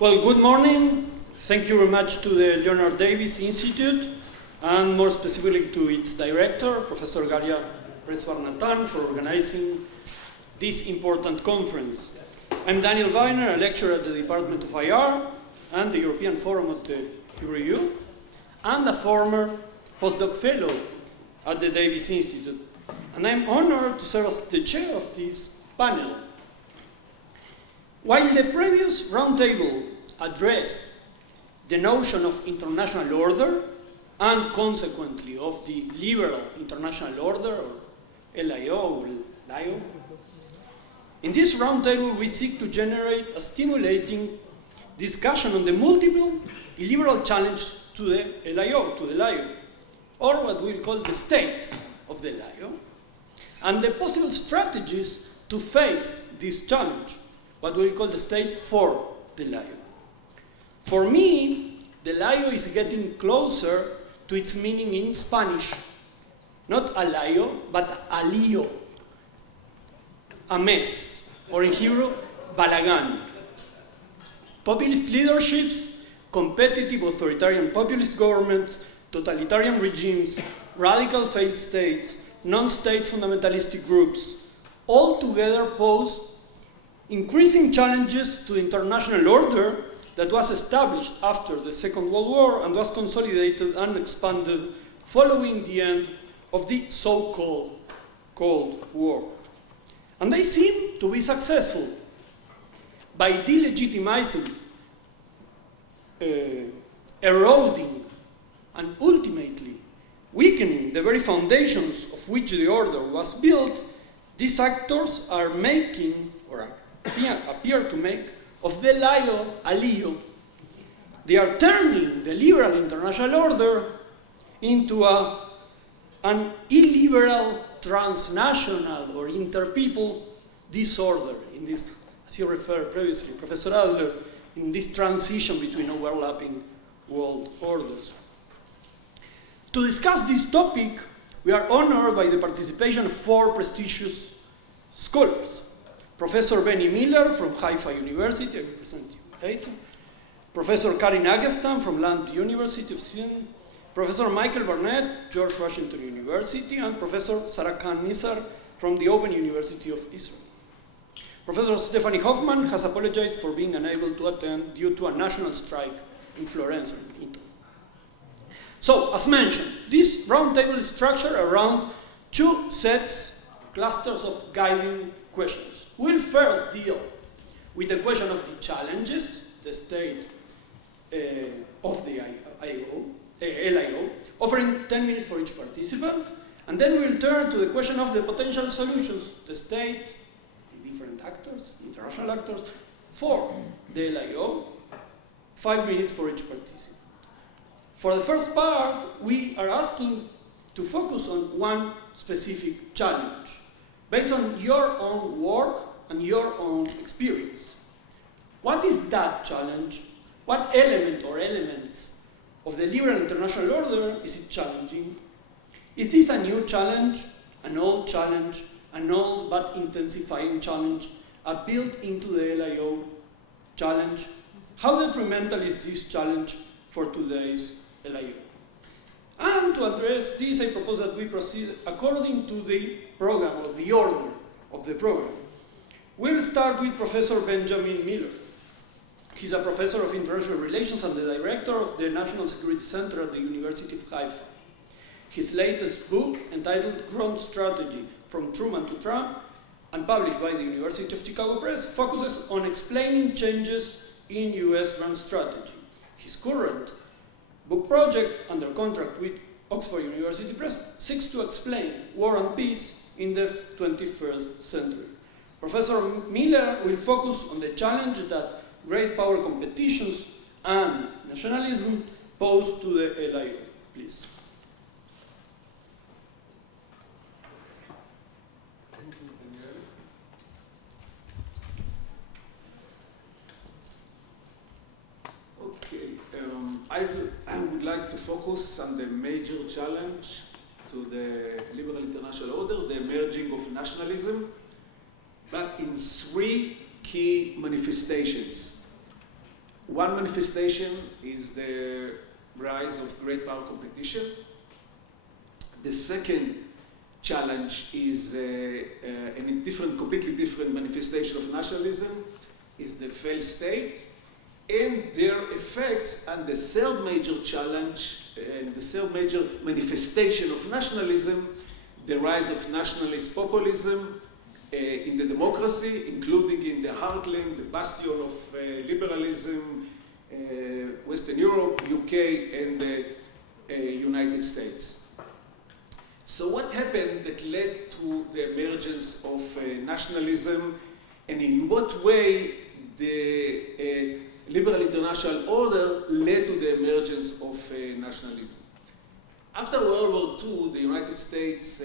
Well, good morning. Thank you very much to the Leonard Davis Institute, and more specifically to its director, Professor Galia Resvarnatan, for organizing this important conference. I'm Daniel Weiner, a lecturer at the Department of IR and the European Forum of the EU, and a former postdoc fellow at the Davis Institute. And I'm honored to serve as the chair of this panel. While the previous roundtable addressed the notion of international order and consequently of the liberal international order, or LIO, in this roundtable we seek to generate a stimulating discussion on the multiple illiberal challenge to the LIO, or what we'll call the state of the LIO, and the possible strategies to face this challenge, what we'll call the state for the LIO. For me, the LIO is getting closer to its meaning in Spanish. Not a LIO, but a lío, a mess, or in Hebrew, balagan. Populist leaderships, competitive authoritarian populist governments, totalitarian regimes, radical failed states, non-state fundamentalistic groups, all together pose increasing challenges to the international order that was established after the Second World War and was consolidated and expanded following the end of the so-called Cold War. And they seem to be successful by delegitimizing, eroding, and ultimately weakening the very foundations of which the order was built. These actors are making, or appear to make, of the LIO a lío. They are turning the liberal international order into an illiberal transnational or interpeople disorder in this, as you referred previously, Professor Adler, in this transition between overlapping world orders. To discuss this topic, we are honored by the participation of 4 prestigious scholars. Professor Benny Miller from Haifa University, I represent you later. Professor Karin Agestam from Lund University of Sweden. Professor Michael Barnett, George Washington University, and Professor Sarah Khan Nizar from the Open University of Israel. Professor Stephanie Hoffman has apologized for being unable to attend due to a national strike in Florence, Italy. So, as mentioned, this roundtable is structured around 2 clusters of guiding questions. We'll first deal with the question of the challenges, the state of the LIO, offering 10 minutes for each participant, and then we'll turn to the question of the potential solutions, the state, the different actors, international actors, for the LIO, 5 minutes for each participant. For the first part, we are asking to focus on one specific challenge, based on your own work and your own experience. What is that challenge? What element or elements of the liberal international order is it challenging? Is this a new challenge, an old but intensifying challenge, a built into the LIO challenge? How detrimental is this challenge for today's LIO? And to address this, I propose that we proceed according to the program, or the order of the program. We'll start with Professor Benjamin Miller. He's a professor of international relations and the director of the National Security Center at the University of Haifa. His latest book, entitled Grand Strategy, From Truman to Trump, and published by the University of Chicago Press, focuses on explaining changes in US grand strategy. His current book project, under contract with Oxford University Press, seeks to explain war and peace in the 21st century. Professor Miller will focus on the challenge that great power competitions and nationalism pose to the LIO. Please. I would like to focus on the major challenge to the liberal international order, the emerging of nationalism, but in 3 key manifestations. One manifestation is the rise of great power competition. The second challenge is a completely different manifestation of nationalism, is the failed state, and their effects. And the third major challenge, and the third major manifestation of nationalism, the rise of nationalist populism in the democracy, including in the heartland, the bastion of liberalism, Western Europe, UK, and the United States. So what happened that led to the emergence of nationalism, and in what way the liberal international order led to the emergence of nationalism? After World War II, the United States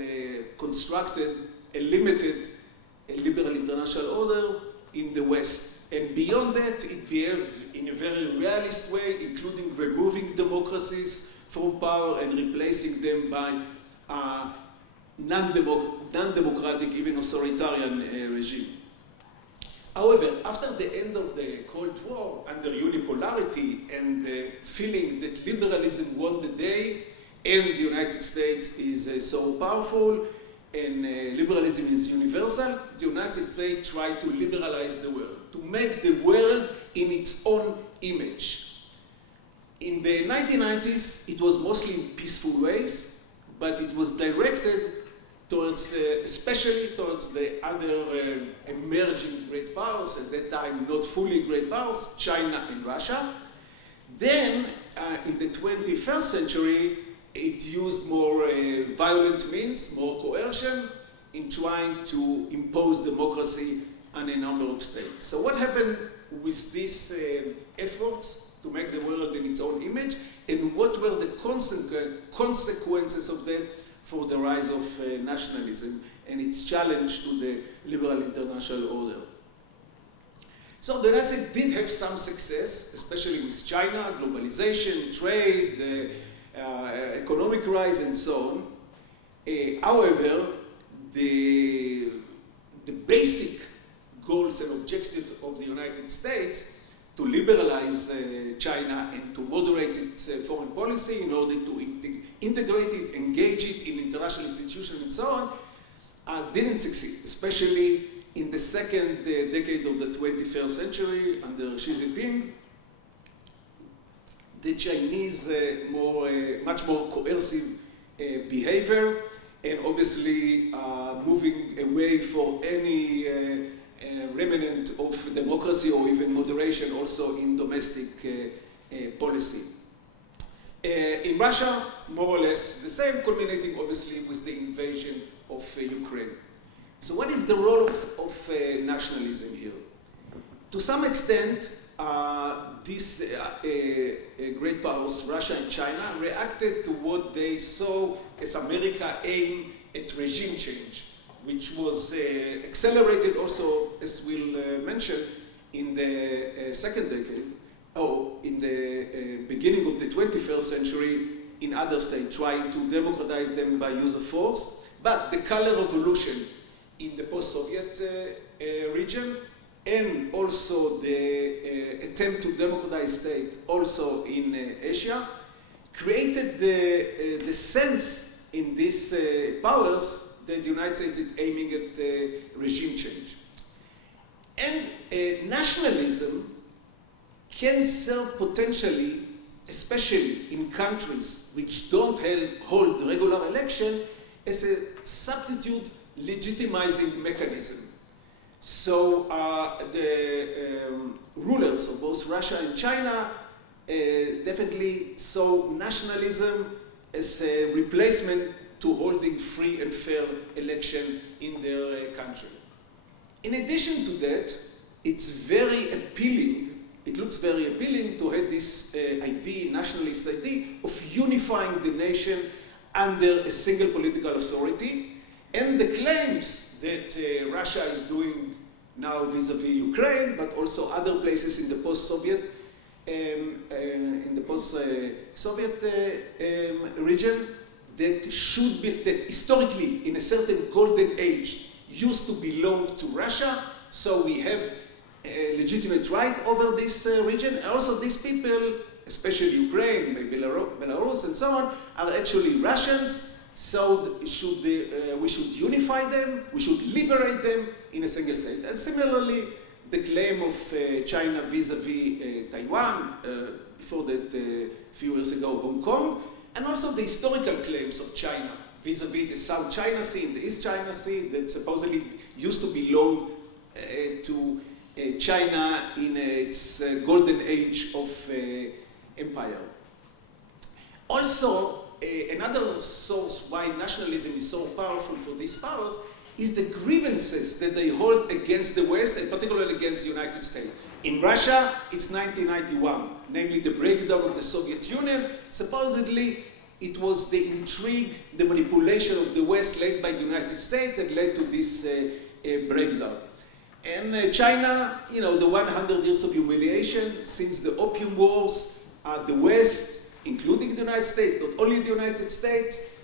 constructed a limited liberal international order in the West. And beyond that, it behaved in a very realist way, including removing democracies from power and replacing them by non-democratic, even authoritarian regime. However, after the end of the Cold War, under unipolarity and the feeling that liberalism won the day, and the United States is so powerful, and liberalism is universal, the United States tried to liberalize the world, to make the world in its own image. In the 1990s, it was mostly in peaceful ways, but it was directed towards, especially towards the other emerging great powers, at that time not fully great powers, China and Russia. Then, in the 21st century, it used more violent means, more coercion, in trying to impose democracy on a number of states. So what happened with these efforts to make the world in its own image, and what were the consequences of that for the rise of nationalism and its challenge to the liberal international order? So the United States did have some success, especially with China, globalization, trade, economic rise, and so on. However, the basic goals and objectives of the United States to liberalize China and to moderate its foreign policy in order to integrate it, engage it in international institutions and so on, didn't succeed, especially in the second decade of the 21st century under Xi Jinping. The Chinese much more coercive behavior, and obviously moving away for any remnant of democracy or even moderation also in domestic policy. In Russia, more or less the same, culminating obviously with the invasion of Ukraine. So what is the role of nationalism here? To some extent, these great powers, Russia and China, reacted to what they saw as America aim at regime change, which was accelerated also, as we'll mention, in the second decade, or in the beginning of the 21st century in other states, trying to democratize them by use of force. But the color revolution in the post-Soviet region, and also the attempt to democratize state also in Asia, created the sense in these powers that the United States is aiming at regime change. And nationalism can serve potentially, especially in countries which don't hold regular election, as a substitute legitimizing mechanism. So the rulers of both Russia and China definitely saw nationalism as a replacement to holding free and fair election in their country. In addition to that, it's very appealing, it looks very appealing to have this idea, nationalist idea, of unifying the nation under a single political authority, and the claims that Russia is doing now vis-a-vis Ukraine, but also other places in the post-Soviet region, that historically, in a certain golden age, used to belong to Russia. So we have a legitimate right over this region. And also these people, especially Ukraine, maybe Belarus and so on, are actually Russians. So we should unify them, we should liberate them in a single state. And similarly, the claim of China vis-a-vis Taiwan, before that a few years ago, Hong Kong, and also the historical claims of China vis-a-vis the South China Sea and the East China Sea that supposedly used to belong to China in its golden age of empire. Also, another source why nationalism is so powerful for these powers is the grievances that they hold against the West, and particularly against the United States. In Russia, it's 1991, namely the breakdown of the Soviet Union. Supposedly, it was the intrigue, the manipulation of the West led by the United States that led to this breakdown. And China, you know, the 100 years of humiliation since the Opium Wars, the West, including the United States, not only the United States,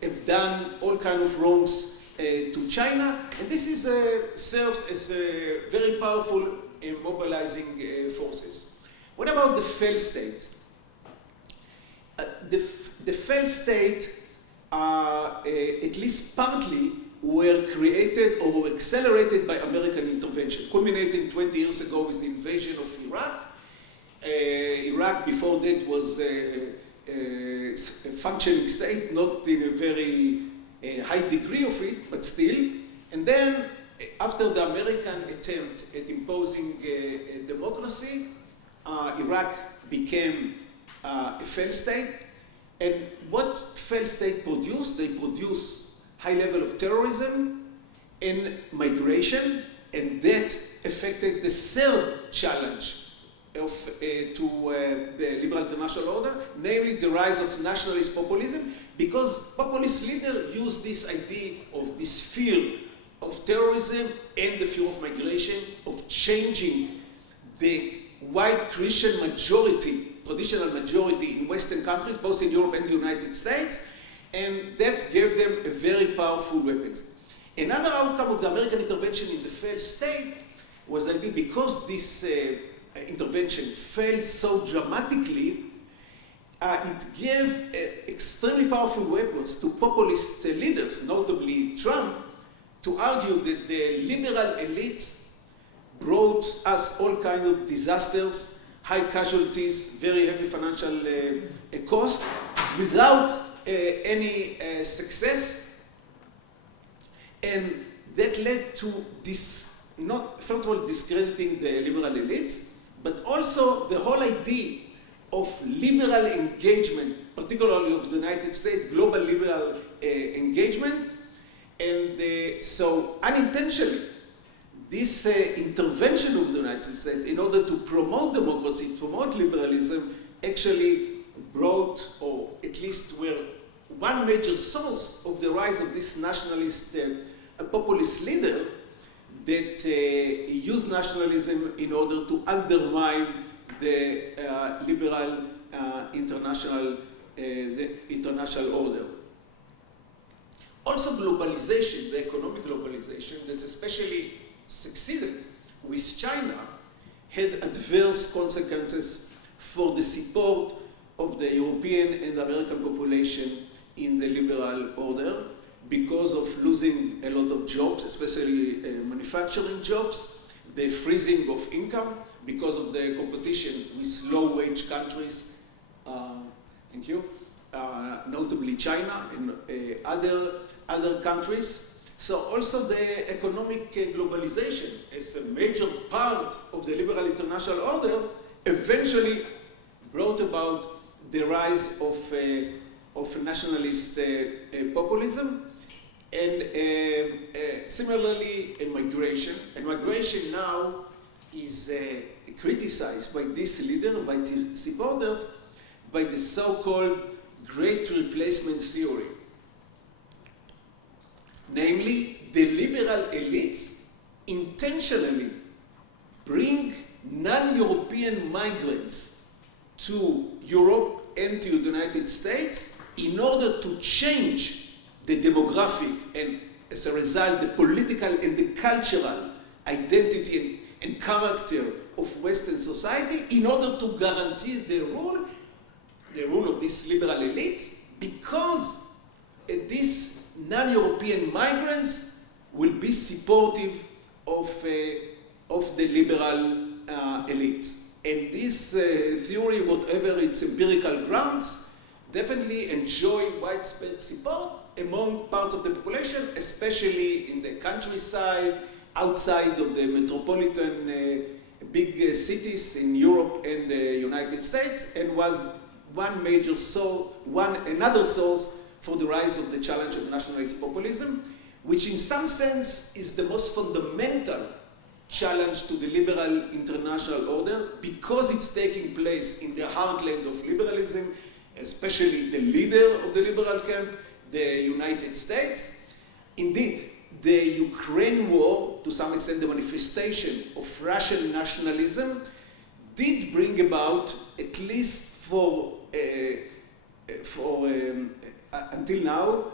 have done all kinds of wrongs to China, and this is, serves as very powerful mobilizing forces. What about the failed state? The failed state, at least partly, were created or were accelerated by American intervention, culminating 20 years ago with the invasion of Iraq. Iraq before that was a functioning state, not in a very high degree of it, but still. And then, after the American attempt at imposing a democracy, Iraq became a failed state. And what failed state produced? They produced high level of terrorism and migration, and that affected the third challenge to the liberal international order, namely the rise of nationalist populism, because populist leaders use this idea of this fear of terrorism and the fear of migration, of changing the white Christian majority, traditional majority in Western countries, both in Europe and the United States, and that gave them a very powerful weapon. Another outcome of the American intervention in the failed state was that because this intervention failed so dramatically, it gave extremely powerful weapons to populist leaders, notably Trump, to argue that the liberal elites brought us all kinds of disasters, high casualties, very heavy financial cost, without any success. And that led to this, not, first of all, discrediting the liberal elites, but also the whole idea of liberal engagement, particularly of the United States, global liberal engagement. And so unintentionally, this intervention of the United States in order to promote democracy, promote liberalism, actually brought, or at least were one major source of the rise of this nationalist populist leader that used nationalism in order to undermine the liberal international order. Also globalization, the economic globalization that especially succeeded with China, had adverse consequences for the support of the European and American population in the liberal order, because of losing a lot of jobs, especially manufacturing jobs, the freezing of income because of the competition with low-wage countries, thank you, notably China and other countries. So also the economic globalization as a major part of the liberal international order eventually brought about the rise of nationalist populism. And similarly, in migration. And migration now is criticized by this leader, by the supporters, by the so-called Great Replacement Theory. Namely, the liberal elites intentionally bring non-European migrants to Europe and to the United States in order to change the demographic and, as a result, the political and the cultural identity and character of Western society in order to guarantee the rule of this liberal elite, because these non-European migrants will be supportive of the liberal elite. And this theory, whatever its empirical grounds, definitely enjoy widespread support among parts of the population, especially in the countryside, outside of the metropolitan big cities in Europe and the United States, and was another source for the rise of the challenge of nationalist populism, which in some sense is the most fundamental challenge to the liberal international order, because it's taking place in the heartland of liberalism, especially the leader of the liberal camp, the United States. Indeed, the Ukraine war, to some extent the manifestation of Russian nationalism, did bring about, at least until now,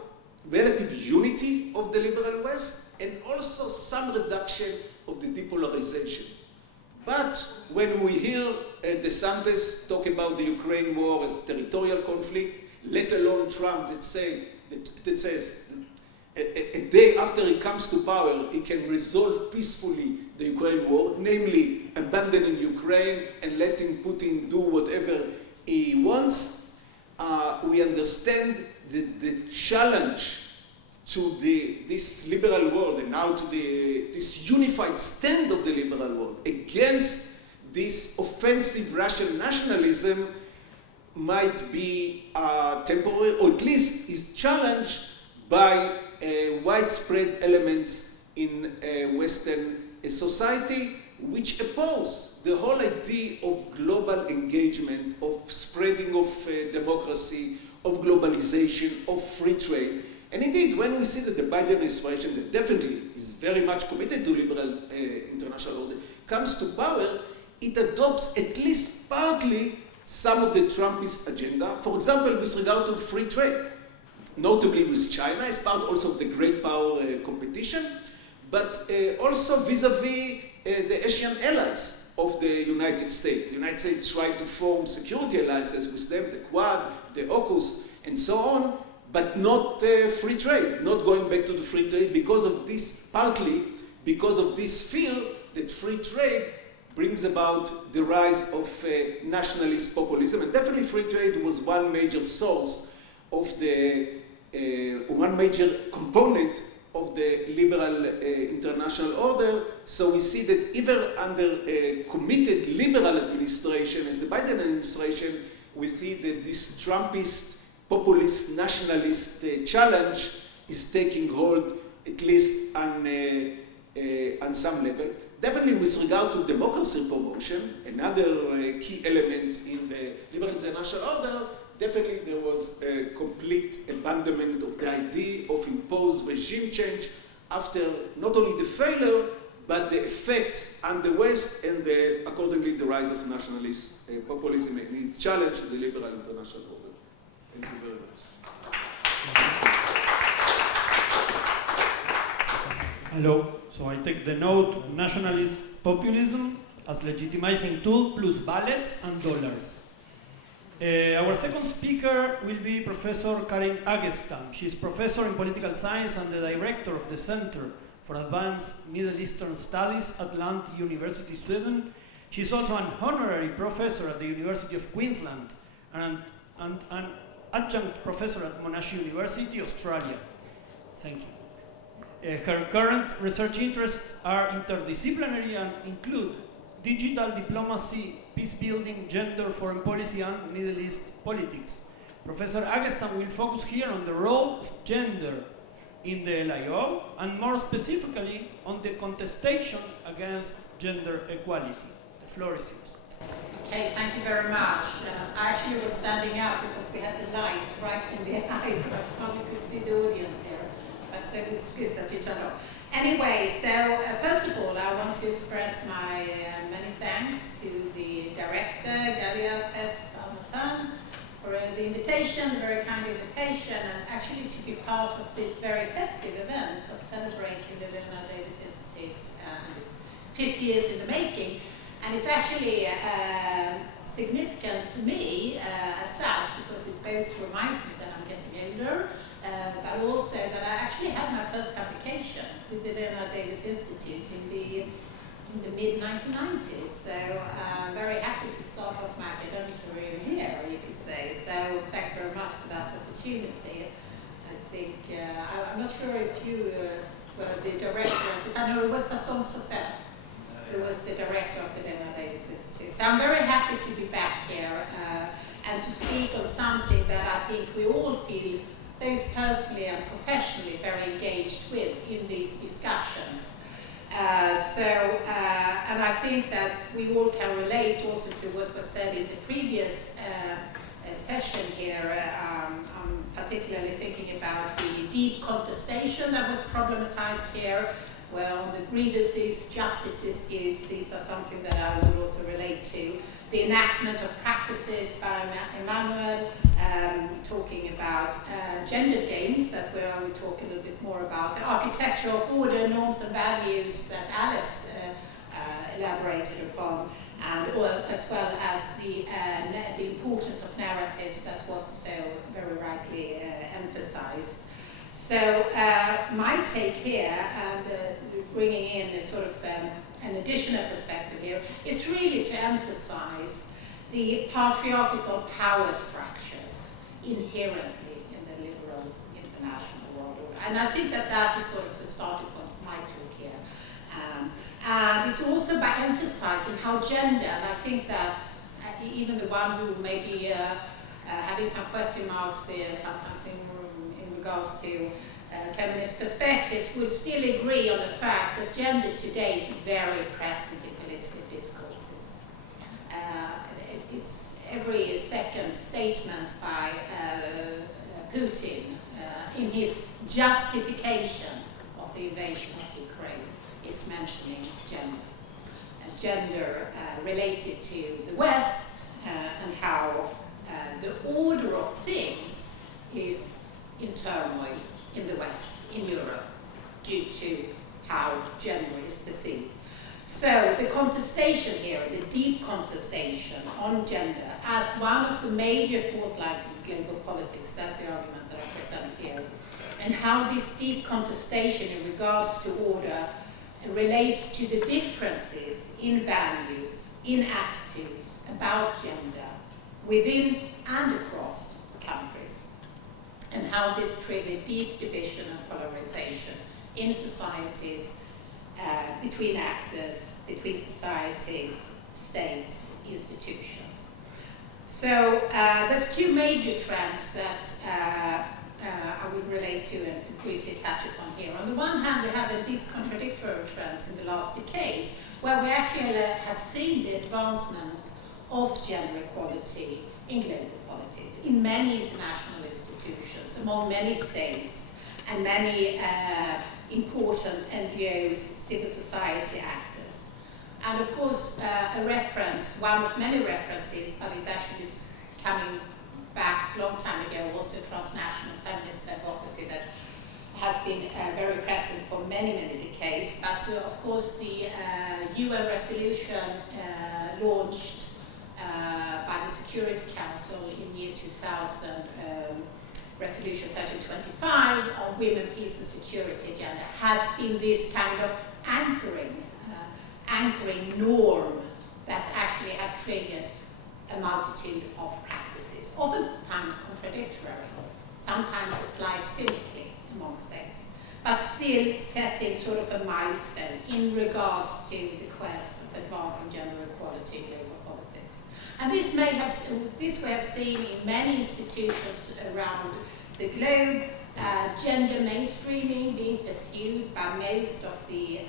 relative unity of the liberal West, and also some reduction of the depolarization. But when we hear DeSantis talk about the Ukraine war as territorial conflict, let alone Trump that says a day after he comes to power, he can resolve peacefully the Ukraine war, namely abandoning Ukraine and letting Putin do whatever he wants, we understand the challenge to this liberal world, and now to this unified stand of the liberal world against this offensive Russian nationalism might be temporary, or at least is challenged by widespread elements in Western society, which oppose the whole idea of global engagement, of spreading of democracy, of globalization, of free trade. And indeed, when we see that the Biden administration, that definitely is very much committed to liberal international order, comes to power, it adopts at least partly some of the Trumpist agenda. For example, with regard to free trade, notably with China, as part also of the great power competition, but also vis-a-vis the Asian allies of the United States. The United States tried to form security alliances with them, the Quad, the AUKUS, and so on, but not free trade, not going back to the free trade because of this, partly because of this fear that free trade brings about the rise of nationalist populism. And definitely free trade was one major source of one major component of the liberal international order. So we see that even under a committed liberal administration, as the Biden administration, we see that this Trumpist, populist, nationalist challenge is taking hold, at least on some level. Definitely with regard to democracy promotion, another key element in the liberal international order, definitely there was a complete abandonment of the idea of imposed regime change after not only the failure, but the effects on the West and accordingly the rise of nationalist populism and its challenge to the liberal international order. Thank you very much. Hello. So I take the note, nationalist populism as legitimizing tool plus ballots and dollars. Our second speaker will be Professor Karin Agestam. She is professor in political science and the director of the Center for Advanced Middle Eastern Studies at Lund University, Sweden. She is also an honorary professor at the University of Queensland and an adjunct professor at Monash University, Australia. Thank you. Her current research interests are interdisciplinary and include digital diplomacy, peace-building, gender, foreign policy, and Middle East politics. Professor Agestam will focus here on the role of gender in the LIO, and more specifically on the contestation against gender equality. The floor is yours. Okay, thank you very much. I actually was standing up because we had the light right in the eyes, so I probably could see the audience here. But so it's good that you turned off. Anyway, so first of all, I want to express my many thanks to the director, Galia Pest-Almatan, for the invitation, very kind invitation, and actually to be part of this very festive event of celebrating the Leonard Davis Institute and its 50 years in the making, and it's actually significant for me as such, because it both reminds me that I'm getting older, but also that I actually had my first publication with the Leonard Institute in the mid-1990s. So I'm very happy to start off my academic career here, you could say. So thanks very much for that opportunity. I think, I'm not sure if you were the director, I know it was Sasson Sofel, who was the director of the Leonard Institute. So I'm very happy to be back here and to speak on something that I think we all feel, both personally and professionally, very engaged with in these discussions. And I think that we all can relate also to what was said in the previous session here. I'm particularly thinking about the deep contestation that was problematized here, where on the grievances, justice issues, these are something that I would also relate to. The enactment of practices by Emmanuel, talking about gender games, that I will talk a little bit more about. The architecture of order, norms and values that Alex elaborated upon, and as well as the importance of narratives, that's what so very rightly emphasized. So my take here, and bringing in a sort of an additional perspective here, is really to emphasize the patriarchal power structures inherently in the liberal international world order. And I think that that is sort of the starting point of my talk here. And it's also by emphasizing how gender, and I think that even the one who may be having some question marks here sometimes in regards to feminist perspectives, would still agree on the fact that gender today is very present in political discourses. It's every second statement by Putin in his justification of the invasion of Ukraine is mentioning gender. Gender related to the West and how the order of things is in turmoil in the West, in Europe, due to how gender is perceived. So the contestation here, the deep contestation on gender as one of the major fault lines in global politics, that's the argument that I present here, and how this deep contestation in regards to order relates to the differences in values, in attitudes about gender within and across countries, and how this triggered deep division and polarization in societies, between actors, between societies, states, institutions. So there's two major trends that I would relate to and briefly touch upon here. On the one hand, we have these contradictory trends in the last decades, where we actually have seen the advancement of gender equality in global politics, in many international institutions, among many states, and many important NGOs, civil society actors. And of course, a reference, one of many references, but it's actually coming back a long time ago, also transnational feminist advocacy that has been very present for many, many decades. But of course, the UN resolution launched by the Security Council in year 2000, Resolution 1325 on women, peace and security agenda, has been this kind of anchoring norm that actually have triggered a multitude of practices, oftentimes contradictory, sometimes applied cynically among states, but still setting sort of a milestone in regards to the quest of advancing gender equality in global politics. And this we have seen in many institutions around the globe, gender mainstreaming being pursued by most of the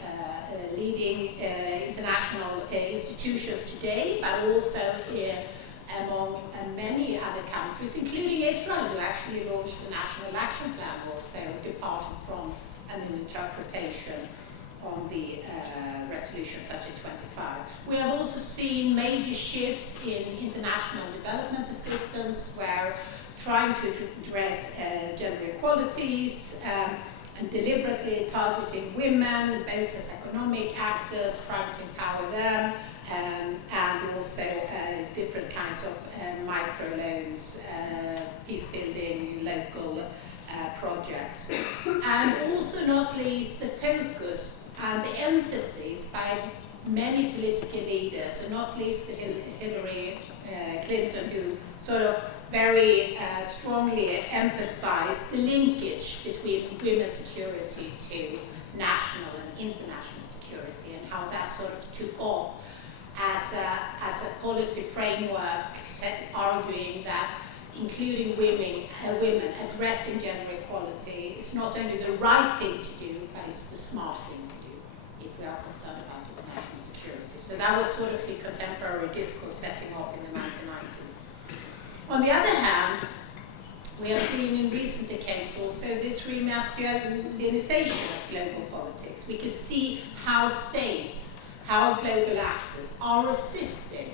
leading international institutions today, but also among many other countries, including Israel, who actually launched a national action plan also, departing from an interpretation on the Resolution 1325. We have also seen major shifts in international development assistance, where trying to address gender equalities and deliberately targeting women, both as economic actors, trying to empower them, and also different kinds of microloans, peace building, local projects. And also, not least, the focus and the emphasis by many political leaders, and not least Hillary Clinton, who sort of very strongly emphasized the linkage between women's security to national and international security, and how that sort of took off as a policy framework, arguing that including women, addressing gender equality is not only the right thing to do, but it's the smart thing to do if we are concerned about national security. So that was sort of the contemporary discourse setting off in the 1990s. On the other hand, we are seeing in recent decades also this remasculinization of global politics. We can see how states, how global actors are assisting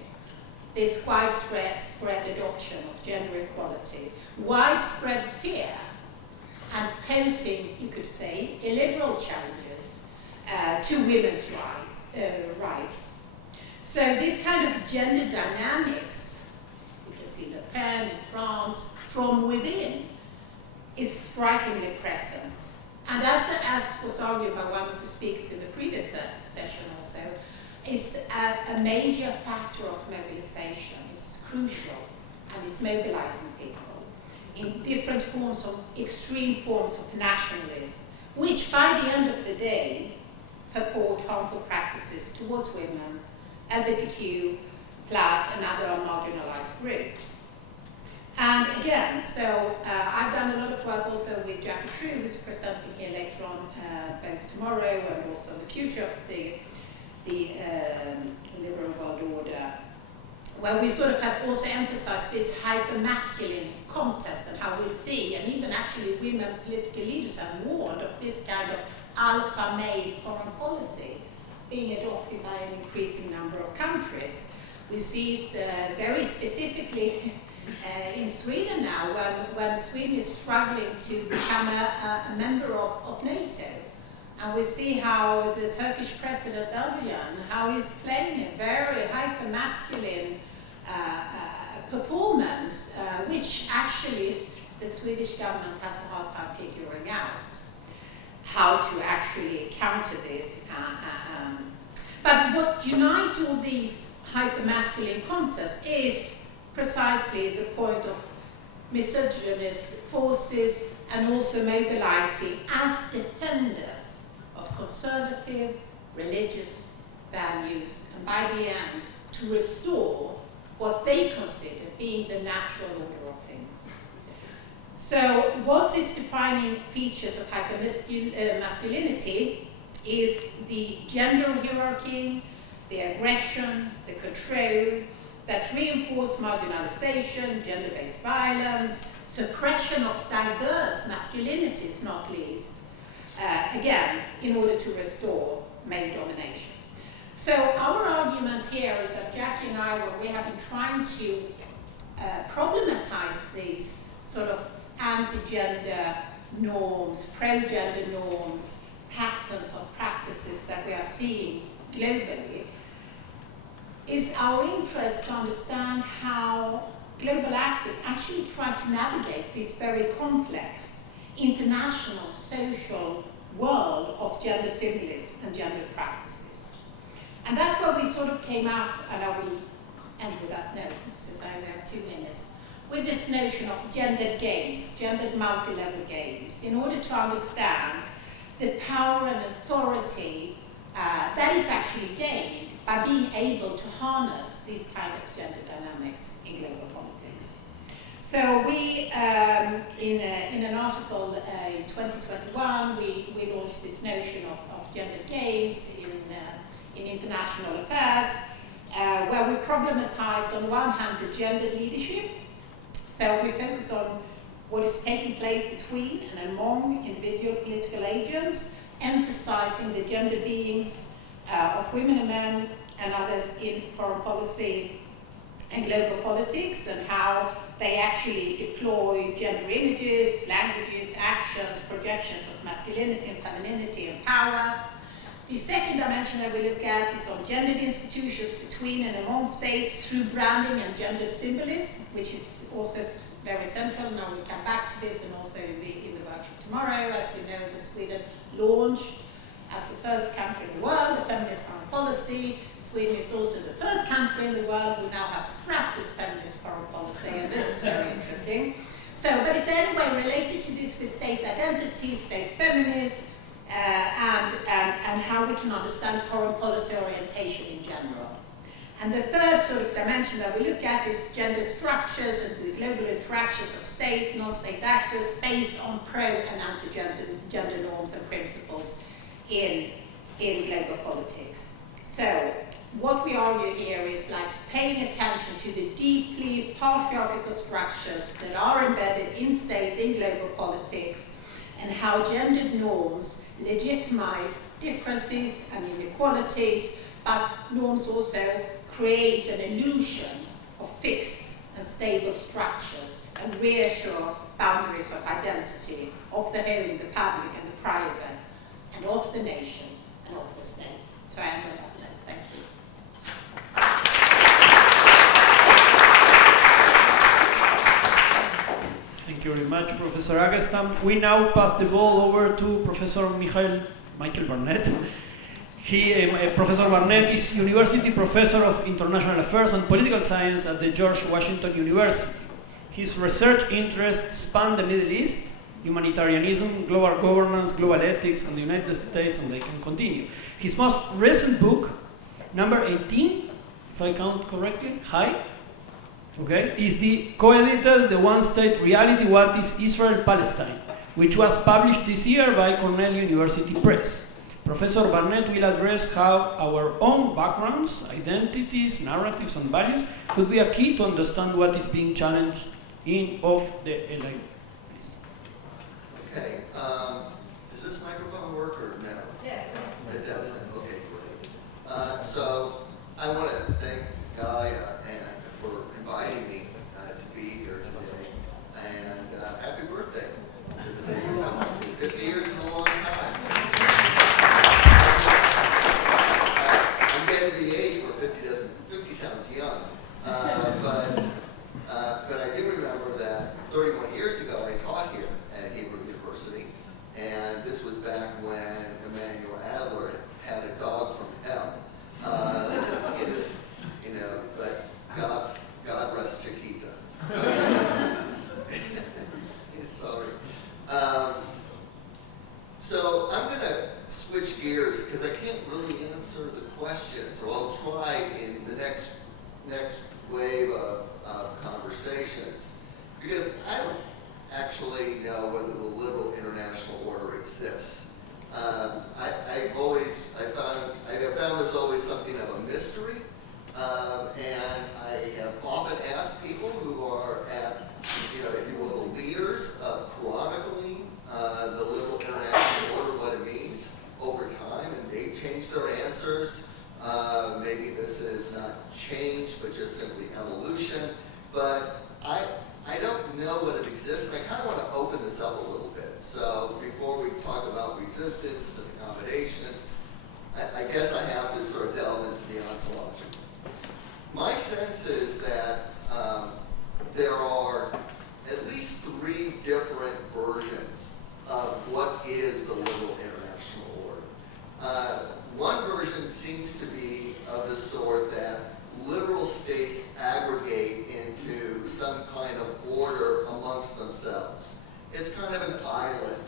this widespread adoption of gender equality, widespread fear, and posing, you could say, illiberal challenges to women's rights. So this kind of gender dynamics, you can see Le Pen in France, from within, is strikingly present. And as was argued by one of the speakers in the previous session also, it's a major factor of mobilization. It's crucial, and it's mobilizing people in different forms of, extreme forms of nationalism, which by the end of the day purport harmful practices towards women, LGBTQ+, and other marginalized groups. And again, so I've done a lot of work also with Jackie True, who's presenting here later on, both tomorrow and also the future of the liberal world order, where we sort of have also emphasized this hyper-masculine contest and how we see, and even actually women political leaders have warned of this kind of alpha male foreign policy being adopted by an increasing number of countries. We see it very specifically in Sweden now, when Sweden is struggling to become a member of NATO. And we see how the Turkish President Erdogan, how he's playing a very hyper-masculine performance, which actually the Swedish government has a hard time figuring out how to actually counter this. But what unites all these hyper-masculine contests is precisely the point of misogynist forces and also mobilizing as defenders of conservative religious values, and by the end to restore what they consider being the natural order of things. So what is defining features of hypermasculinity is the gender hierarchy, the aggression, the control that reinforce marginalization, gender-based violence, suppression of diverse masculinities, not least, again, in order to restore male domination. So our argument here is that Jackie and I, when we have been trying to problematize these sort of anti-gender norms, pro-gender norms, patterns of practices that we are seeing globally, is our interest to understand how global actors actually try to navigate this very complex international social world of gender symbolism and gender practices. And that's where we sort of came up, and I will end with that note, since I only have 2 minutes, with this notion of gendered games, gendered multi-level games, in order to understand the power and authority that is actually gained by being able to harness these kind of gender dynamics in global politics. So we, in an article in 2021, we launched this notion of gendered games in international affairs, where we problematized on one hand the gendered leadership. So we focus on what is taking place between and among individual political agents, emphasizing the gender beings of women and men and others in foreign policy and global politics, and how they actually deploy gender images, languages, actions, projections of masculinity and femininity and power. The second dimension that we look at is on gendered institutions between and among states through branding and gendered symbolism, which is also very central. Now we come back to this, and also in the workshop tomorrow. As you know, that Sweden launched as the first country in the world a feminist foreign policy. Sweden is also the first country in the world who now has scrapped its feminist foreign policy, and this is very interesting. So, but it's anyway related to this with state identity, state feminism, and how we can understand foreign policy orientation in general. And the third sort of dimension that we look at is gender structures and the global interactions of state, non-state actors based on pro and anti-gender norms and principles in global politics. So what we argue here is like paying attention to the deeply patriarchal structures that are embedded in states, in global politics, and how gendered norms legitimize differences and inequalities, but norms also create an illusion of fixed and stable structures and reassure boundaries of identity of the home, the public and the private, and of the nation and of the state. So I am with that. Thank you. Thank you very much, Professor Agelstam. We now pass the ball over to Professor Michael Barnett. Professor Barnett is University Professor of International Affairs and Political Science at the George Washington University. His research interests span the Middle East, humanitarianism, global governance, global ethics, and the United States, and they can continue. His most recent book, number 18, if I count correctly, okay, is the co-edited The One-State Reality, What is Israel-Palestine, which was published this year by Cornell University Press. Professor Barnett will address how our own backgrounds, identities, narratives, and values could be a key to understand what is being challenged of the LA. Please. Okay. Does this microphone work or no? Yes. It does. Okay, great. So I want to thank Guy for inviting me to be here today, and happy birthday to the day. 50 years is a long time. I'm getting to the age where 50 sounds young, but I do remember that 31 years ago I taught here at Hebrew University, and this was back when Emmanuel Adler had a dog from hell. But God rest Chiquita. Sorry. So I'm going to switch gears because I can't really answer the question. So I'll try in the next wave of conversations, because I don't actually know whether the liberal international order exists. I have found this always something of a mystery. And I have often asked people who are if you will, the leaders of chronicling the liberal international order, what it means over time, and they change their answers. Maybe this is not change, but just simply evolution. But I don't know what it exists, and I kind of want to open this up a little bit. So before we talk about resistance and accommodation, I guess I have to sort of delve into the ontology. My sense is that there are at least 3 different versions of what is the liberal international order. One version seems to be of the sort that liberal states aggregate into some kind of order amongst themselves. It's kind of an island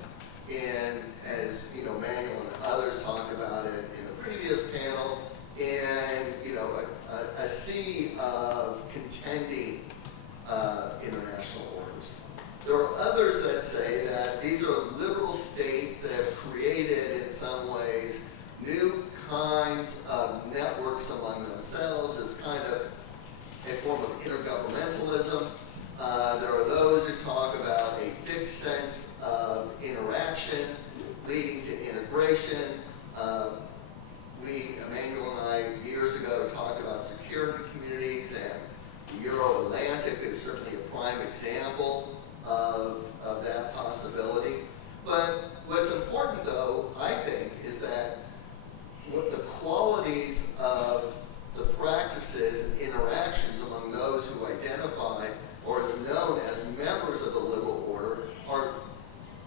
as Manuel and others talked about it in the previous panel, in a sea of contending international orders. There are others that say that these are liberal states that have created, in some ways, new kinds of networks among themselves as kind of a form of intergovernmentalism. There are those who talk about a fixed sense of interaction leading to integration. Emmanuel and I, years ago, talked about security communities, and The Euro-Atlantic is certainly a prime example of that possibility. But what's important, though, I think, is that what the qualities of the practices and interactions among those who identify or is known as members of the liberal order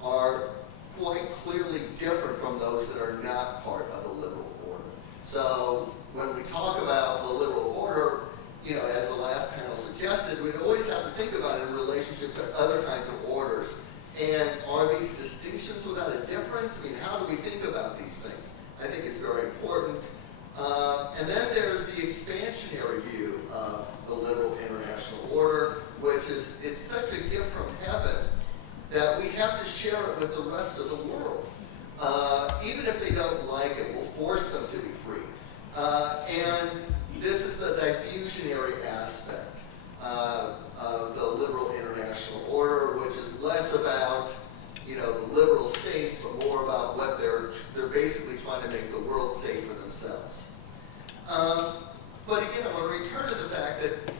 are quite clearly different from those that are not part of the liberal order. So when we talk about the liberal order, as the last panel suggested, we'd always have to think about it in relationship to other kinds of orders. And are these distinctions without a difference? I mean, how do we think about these things? I think it's very important. And then there's the expansionary view of the liberal international order, which is, it's such a gift from heaven that we have to share it with the rest of the world. Even if they don't like it, we'll force them to be free. And this is the diffusionary aspect of the liberal international order, which is less about, the liberal states, but more about what they're basically trying to make the world safe for themselves. But again, I want to return to the fact that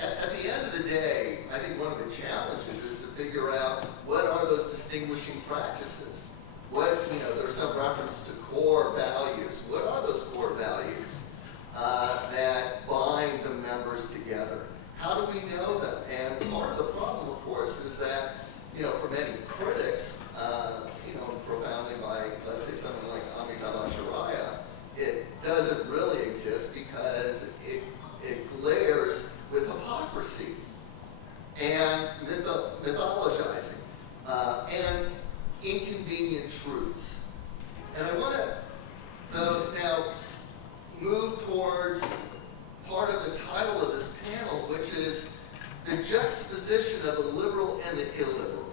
at the end of the day, I think one of the challenges is to figure out what are those distinguishing practices. There's some reference to core values. What are those core values that bind the members together? How do we know them? And part of the problem, of course, is that, for many critics, profoundly by, let's say, someone like Amitabh Acharya, it doesn't really exist because it glares with hypocrisy and mythologizing and inconvenient truths. And I want to now move towards part of the title of this panel, which is the juxtaposition of the liberal and the illiberal.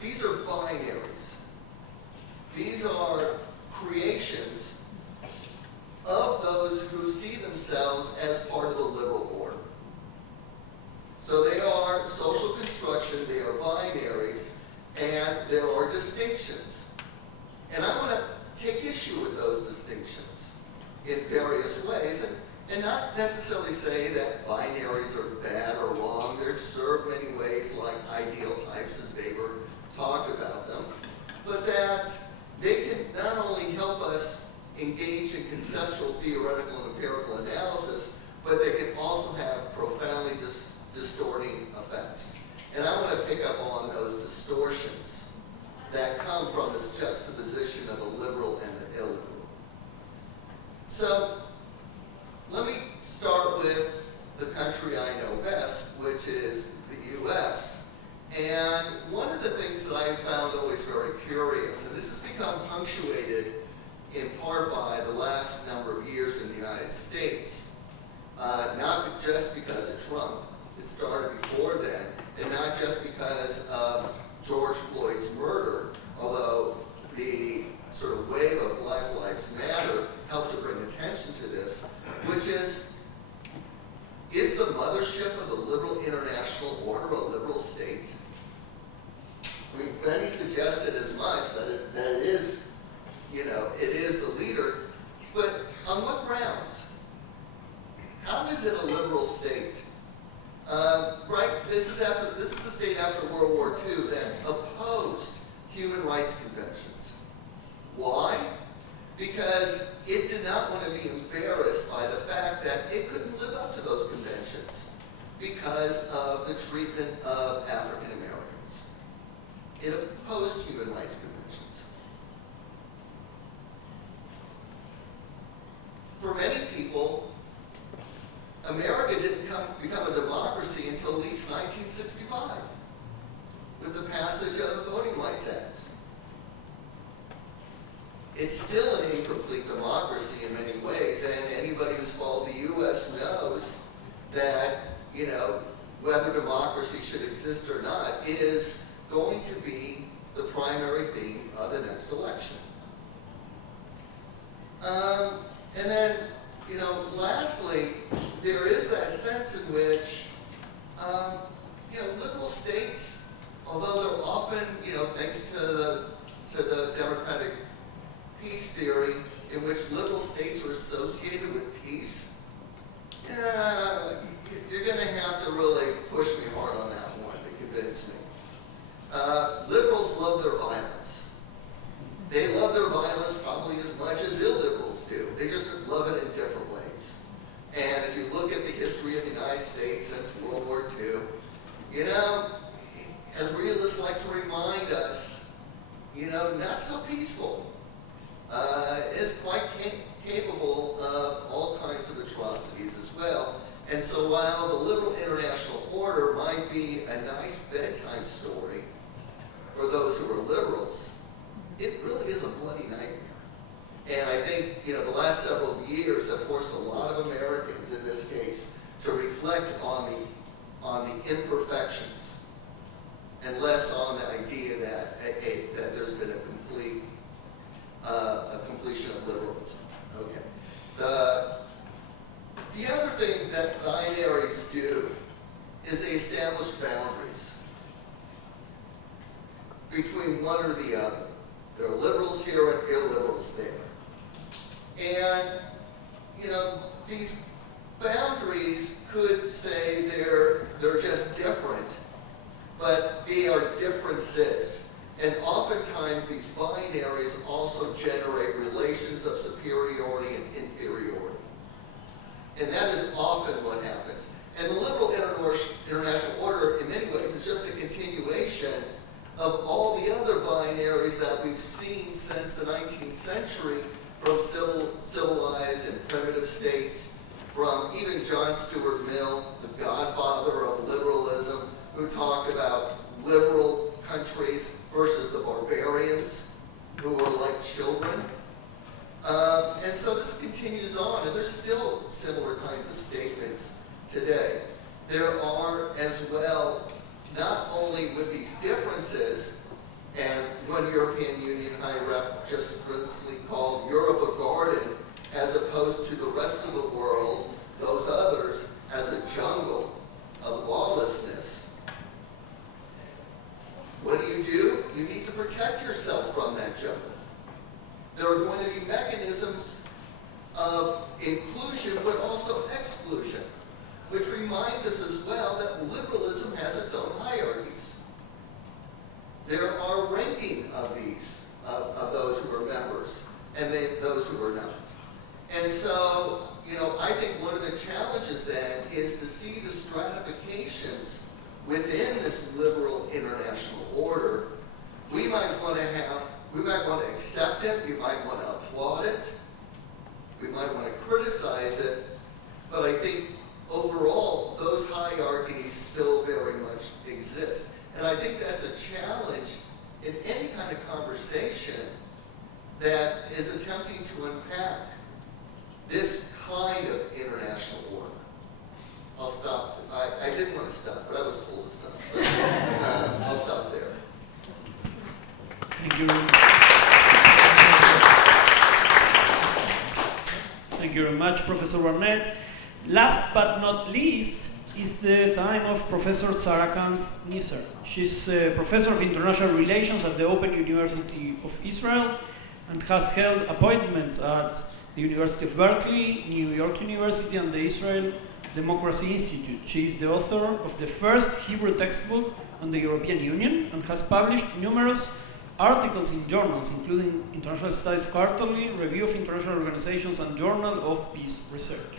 These are binaries. These are creations of those who see themselves as part of the liberal order. So they are social construction, they are binaries, and there are distinctions. And I want to take issue with those distinctions in various ways, and not necessarily say that binaries are bad or wrong. They're served many ways, like ideal types, as Weber talked about them, but that they can not only help us engage in conceptual, theoretical, and empirical analysis, but they can also have profoundly distorting effects. And I want to pick up on those distortions that come from this juxtaposition of the liberal and the illiberal. So let me start with the country I know best, which is the U.S. And one of the things that I found always very curious, and this has become punctuated in part by the last number of years in the United States, not just because of Trump, it started before then, and not just because of George Floyd's murder, although the sort of wave of Black Lives Matter helped to bring attention to this, which is the mothership of the liberal international order a liberal state? I mean, Benny suggested as much that it is, it is the leader, but on what grounds? How is it a liberal state? Right, this is the state after World War II that opposed human rights conventions. Why? Because it did not want to be embarrassed by the fact that it couldn't live up to those conventions because of the treatment of African Americans. It opposed human rights conventions. For many people, America didn't become a democracy until at least 1965, with the passage of the Voting Rights Act. It's still an incomplete democracy in many ways, and anybody who's followed the U.S. knows that, whether democracy should exist or not is going to be the primary theme of the next election. And then, lastly, there is that sense in which, liberal states, although they're often, thanks to the democratic peace theory, in which liberal states are associated with peace, you're going to have to United States since World War II. You know, as realists like to remind us, you know, not so peaceful. Is quite capable of all kinds of atrocities as well. And so while the liberal international order might be a nice bedtime story for those who are liberals, it really is a bloody nightmare. And I think, you know, the last several years have forced a lot of Americans, in this case, to reflect on the imperfections and less on the idea that there's been a completion of liberalism. Okay. The other thing that binaries do is they establish boundaries between one or the other. There are liberals here and illiberals there. And, you know, these boundaries could say they're just different, but they are differences. And oftentimes these binaries also generate relations of superiority and inferiority. And that is often what happens. And the liberal international order, in many ways, is just a continuation of all the other binaries that we've seen since the 19th century, from civilized and primitive states, from even John Stuart Mill, the godfather of liberalism, who talked about liberal countries versus the barbarians who were like children. And so this continues on, and there's still similar kinds of statements today. There are as well, not only with these differences, and one European Union High Rep just recently called Europe a garden, as opposed to the rest of the world, those others, as a jungle of lawlessness. What do? You need to protect yourself from that jungle. There are going to be mechanisms of inclusion, but also exclusion, which reminds us as well that liberalism has its own hierarchies. There are ranking of these, of those who are members, and those who are not. And so, you know, I think one of the challenges then is to see the stratifications within this liberal international order. We might want to accept it, we might want to applaud it, we might want to criticize it, but I think overall those hierarchies still very much exist. And I think that's a challenge in any kind of conversation that is attempting to unpack this kind of international order. I'll stop. I didn't want to stop, but I was told to stop. So I'll stop there. Thank you. Thank you very much, Professor Barnett. Last but not least is the time of Professor Sarah Nisser. She's a professor of international relations at the Open University of Israel and has held appointments at the University of Berkeley, New York University, and the Israel Democracy Institute. She is the author of the first Hebrew textbook on the European Union and has published numerous articles in journals, including International Studies Quarterly, Review of International Organizations, and Journal of Peace Research.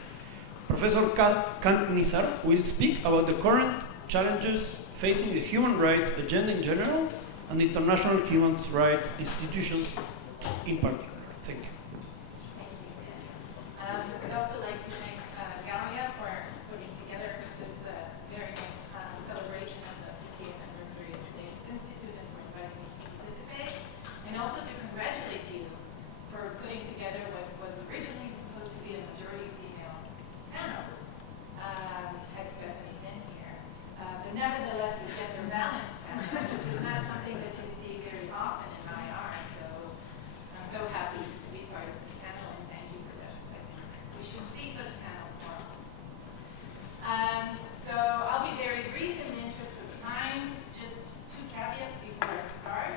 Professor Nisser will speak about the current challenges facing the human rights agenda in general and international human rights institutions in particular. Thank you. I'd also like to thank Galia for putting together this very nice celebration of the 50th anniversary of the Davis Institute and for inviting me to participate. And also to congratulate you for putting together what was originally supposed to be a majority female panel. Had Stephanie been here. But nevertheless, a gender balanced panel, which is not something that you see very often in IR. So I'm so happy to be part of this panel, and thank you for this. I think we should see such panels more often. So I'll be very brief in the interest of time. Just two caveats before I start,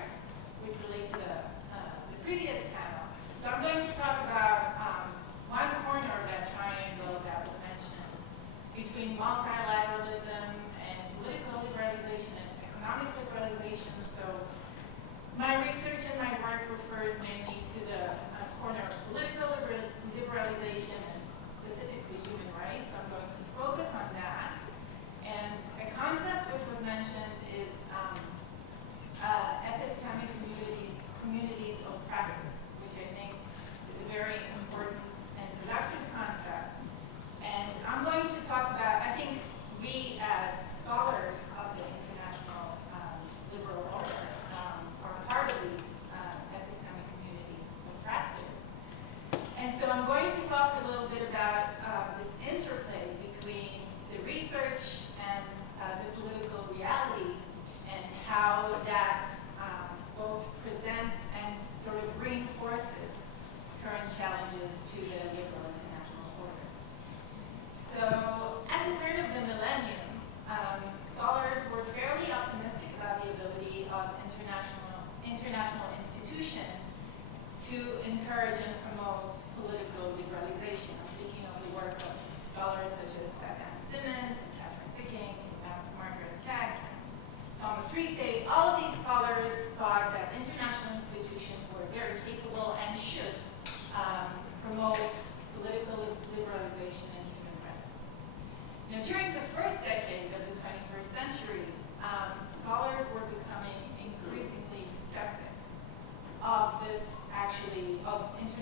which relate to the previous panel. So I'm going to talk about one corner of that triangle that was mentioned between multilateralism and political liberalization and economic liberalization. So my research and my work refers mainly to the corner of political liberalization and specifically human rights. So I'm going to focus on that.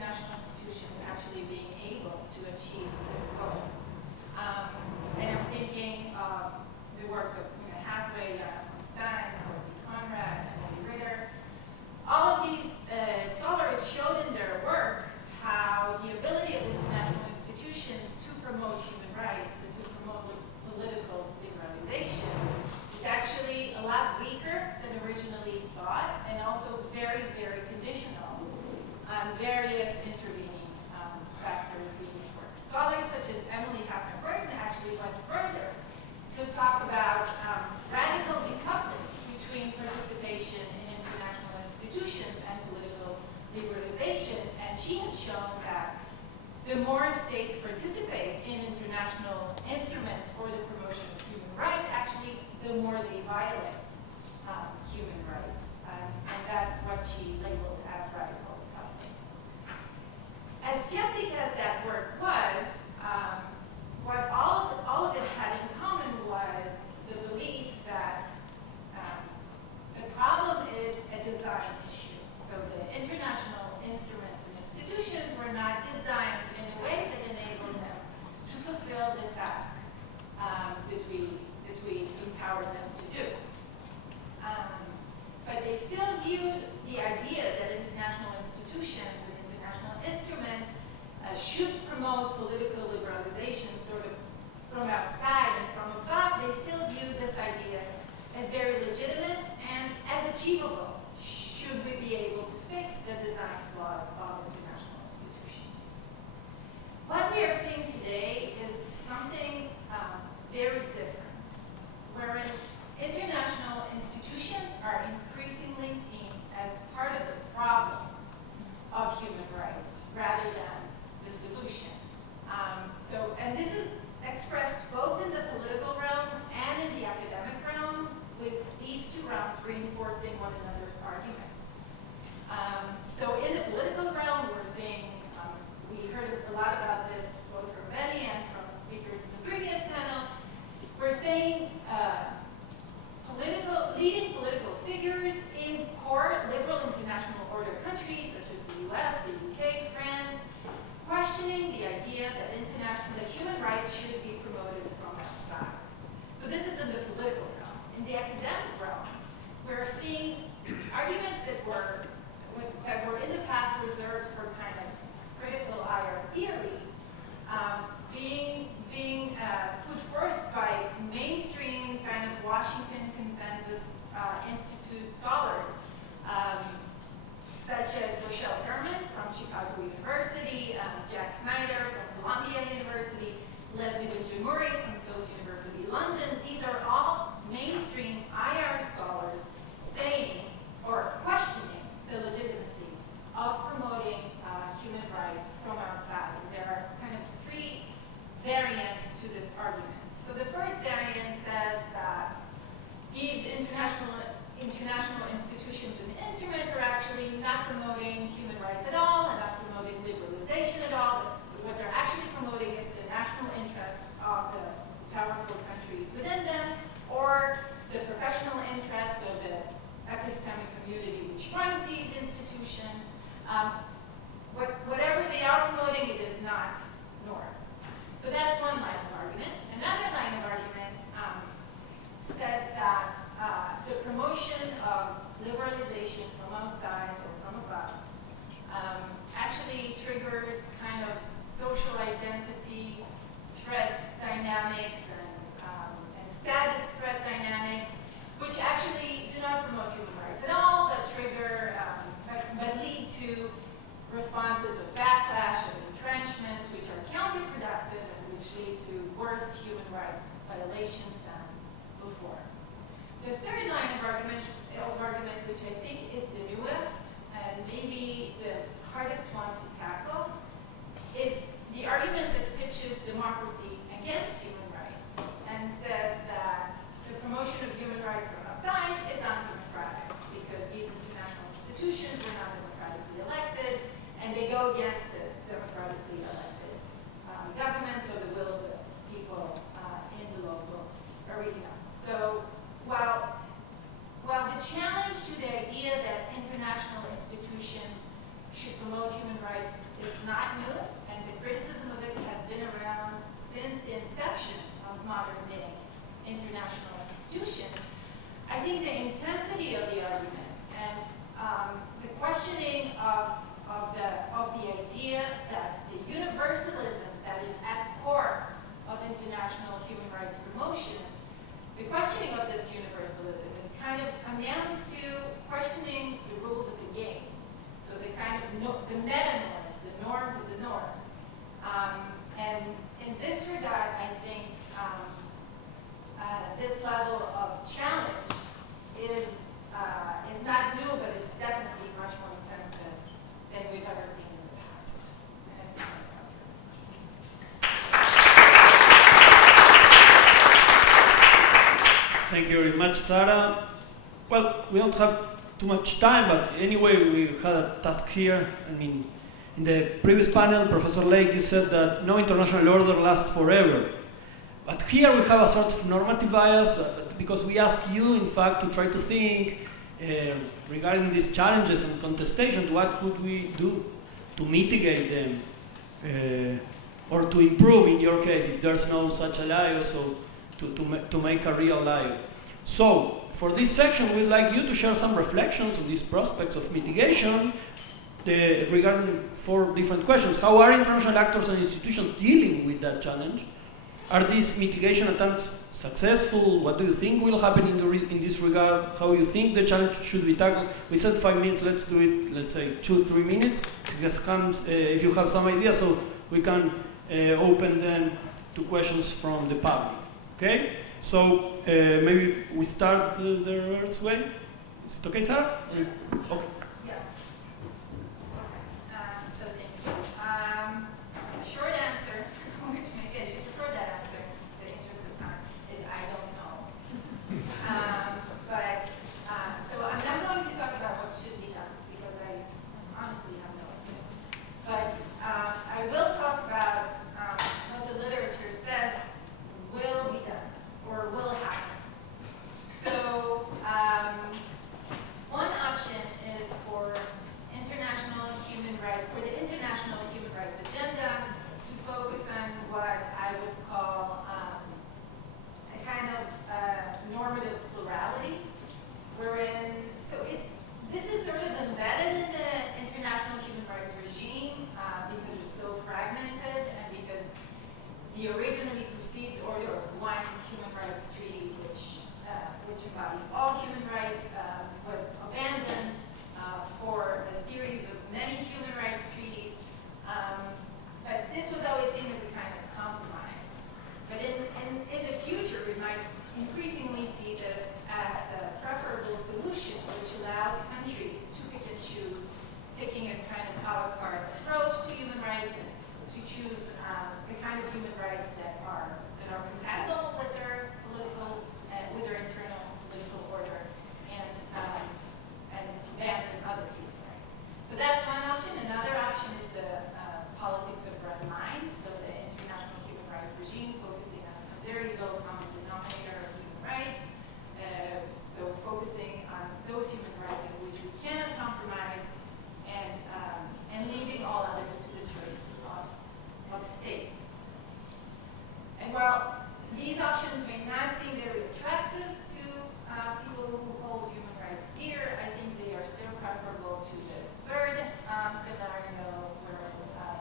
international institutions actually being able to achieve this goal. And I'm thinking of the work of Hathaway, Stein, Conrad, and Ritter. All of these scholars showed in their work how the ability of international institutions to promote human rights and to promote political liberalization is actually a lot weaker than originally thought, and also very, very conditional on various intervening factors being important. Scholars such as Emily Hafner-Burton actually went further to talk about radical decoupling between participation in international institutions and political liberalization, and she has shown that the more states participate in international instruments for the promotion of human rights, actually, the more they violate human rights. And that's what she labeled as radical decoupling. As skeptic as that work was, what all of it had in common was the belief that the problem is a design issue. So the international instruments and institutions were not designed in a way that enabled them to fulfill the task that we empowered them to do. But they still viewed the idea that international institutions and international instruments should promote political liberalization sort of from outside and from above. They still view this idea as very legitimate and as achievable should we be able to fix the design flaws of international institutions. What we are seeing today is something very different, wherein international institutions are increasingly seen as part of the problem of human rights rather than the solution. And this is expressed both in the political realm and in the academic realm, with these two realms reinforcing one another's arguments. So in the political realm, we're seeing, we heard a lot about this both from Benny and from the speakers in the previous panel. We're seeing leading political figures in core liberal international order countries such as the US, the UK, France, questioning the idea that human rights should be promoted from outside. So this is in the political realm. In the academic realm, we're seeing arguments that were in the past reserved for kind of critical IR theory being put forth by mainstream kind of Washington Consensus Institute scholars, such as Rochelle Terman from Chicago University, Jack Snyder from Columbia University, Leslie Benjamouri from SOAS University London. These are all mainstream IR scholars saying or questioning the legitimacy of promoting human rights from outside. And there are kind of three variants to this argument. So the first variant says that these international institutions and instruments are actually not promoting human rights at all and not promoting liberalization at all, but what they're actually promoting is the national interest of the powerful countries within them, or the professional interest of the epistemic community which runs these institutions. Whatever they are promoting, it is not norms. So that's one line of argument. Another line of argument says that the promotion of liberalization from outside or from above actually triggers kind of social identity threat dynamics and status threat dynamics, which actually do not promote human rights at all, but trigger, but lead to responses of backlash and entrenchment, which are counterproductive and which lead to worse human rights violations than before. The third line of argument, which I think is the newest and maybe the hardest one to tackle, is the argument that pitches democracy against human rights and says that the promotion of human rights from outside is undemocratic because these international institutions were not democratically elected and they go against the democratically elected governments or the will of the people in the local arena. So while the challenge to the idea that international institutions should international institutions, I think the intensity of the arguments and the questioning of the idea that the universalism that is at the core of international human rights promotion, the questioning of this universalism is kind of amounts to questioning the rules of the game. So the kind of the meta norms, the norms of the norms. And in this regard, I think this level of challenge is not new, but it's definitely much more intensive than we've ever seen in the past. Thank you very much, Sarah. Well, we don't have too much time, but anyway, we had a task here. I mean, in the previous panel, Professor Lake, you said that no international order lasts forever. But here we have a sort of normative bias because we ask you, in fact, to try to think regarding these challenges and contestations, what could we do to mitigate them or to improve, in your case, if there's no such a lie, also to make a real lie. So, for this section, we'd like you to share some reflections on these prospects of mitigation regarding 4 different questions. How are international actors and institutions dealing with that challenge? Are these mitigation attempts successful? What do you think will happen in this regard? How you think the challenge should be tackled? We said 5 minutes, let's do it, let's say 2-3 minutes. If you have some ideas, so we can open them to questions from the public. Okay? So maybe we start the reverse way. Is it okay, Sarah? Okay. Yeah. So thank you. Short answer, which maybe I should prefer that answer in the interest of time, is I don't know. So I'm not going to talk about what should be done because I honestly have no idea. But I will talk about what the literature says will be done or will happen. So one option is for the international human rights agenda to focus on what I would call a kind of normative plurality, wherein, this is sort of embedded in the international human rights regime because it's so fragmented and because the originally perceived order of one human rights treaty, which embodies all human rights, was abandoned for a series of many human rights treaties. But this was always seen as a kind of compromise. But in the future, we might increasingly see this as the preferable solution, which allows countries to pick and choose, taking a kind of a la carte approach to human rights and to choose the kind of human rights that are compatible with their political, with their internal political order, and abandon other human rights. So that's one option. Another option is the politics of red lines, so the international human rights regime focusing on a very low common denominator of human rights. So focusing on those human rights in which we cannot compromise, and leaving all others to the choice of states. And while these options may not seem very attractive to people who hold human rights dear, I think they are still preferable to the third scenario where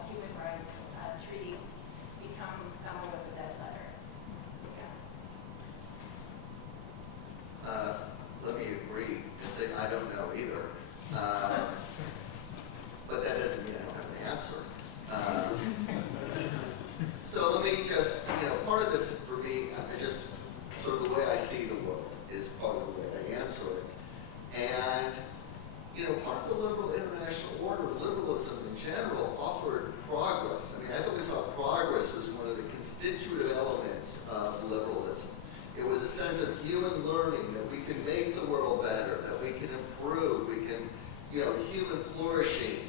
human rights treaties become somewhat of a dead letter. Yeah. Let me agree and say I don't know either. But that doesn't mean I don't have an answer. So let me just, part of this for me, I just, sort of the way I see the world is part of the way I answer it. And, part of the liberal international order, liberalism in general, offered progress. I mean, I always thought progress was one of the constitutive elements of liberalism. It was a sense of human learning, that we can make the world better, that we can improve, we can, human flourishing,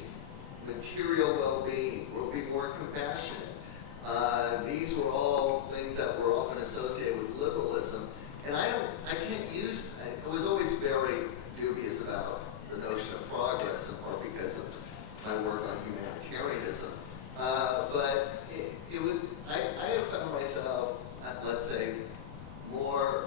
material well-being, we'll be more compassionate. These were all things that were often associated with liberalism. And I was always very dubious about the notion of progress, in part because of my work on humanitarianism. But I have found myself, let's say, more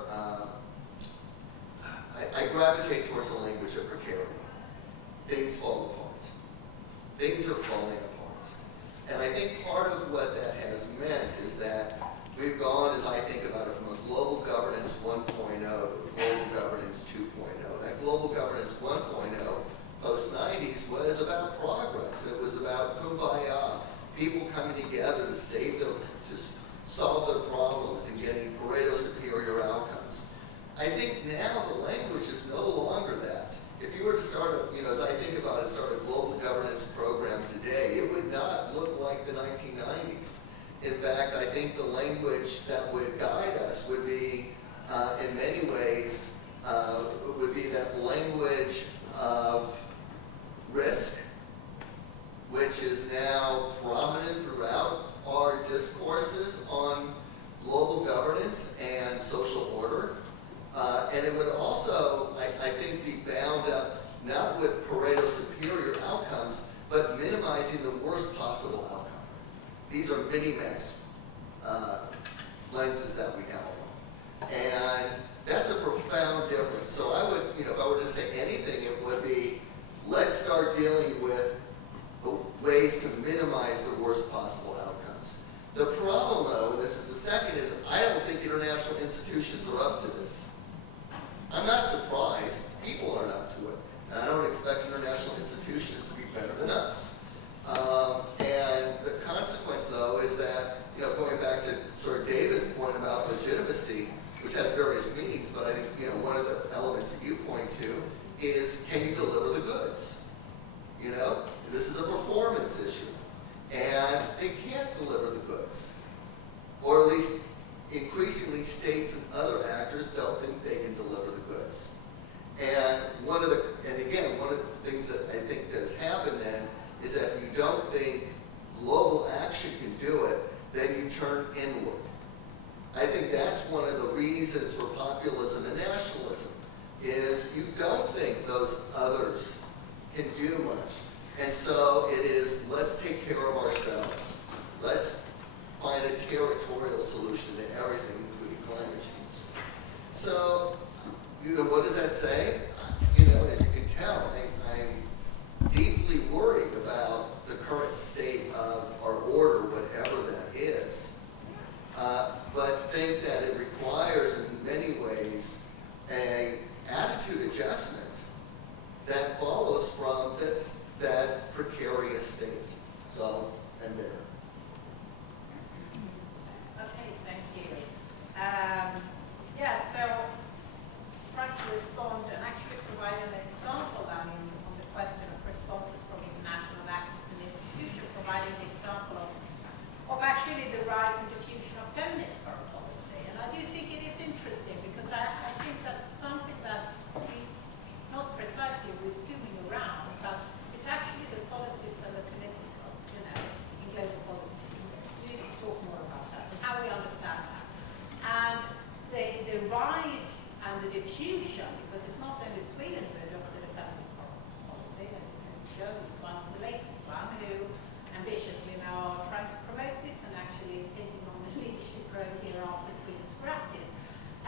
fact, I think the language that would guide us would be, in many ways, would be that language of risk, which is now prominent throughout our discourses on global governance and social order. And it would also, I think, be bound up not with Pareto superior outcomes, but minimizing the worst possible outcome. These are mini-max lenses that we have. And that's a profound difference. So I would, if I were to say anything, it would be, let's start dealing with the ways to minimize the worst possible outcomes. The problem, though, and this is the second, is I don't think international institutions are up to this. I'm not surprised. People aren't up to it. And I don't expect international institutions to be better than us. And the consequence, though, is that, going back to sort of David's point about legitimacy, which has various meanings, but I think, one of the elements that you point to is, can you deliver the goods? This is a performance issue. And they can't deliver the goods. Or at least, increasingly, states and other actors don't think they can deliver the goods. And one of the things that I think does happen then is that if you don't think global action can do it, then you turn inward. I think that's one of the reasons for populism and nationalism, is you don't think those others can do much. And so it is, let's take care of ourselves. Let's find a territorial solution to everything, including climate change. So, what does that say? As you can tell, I'm deeply worried about the current state of our order, whatever that is. But think that it requires, in many ways, an attitude adjustment that follows from that precarious state. So I'll end there. Okay, thank you. So trying to respond and actually provide an example, on the question of responses from international actors and institutions, providing the example of actually the rise and diffusion of feminist foreign policy. And I do think it is interesting, because I think that's something that we, not precisely we're zooming around, but it's actually the politics and the political, in global politics. We need to talk more about that and how we understand that. And the rise and the diffusion, because it's not only Sweden who adopted a feminist foreign policy, and Joe is one of the latest one who ambitiously now are trying to promote this and actually taking on the leadership role here after Sweden scrapped it.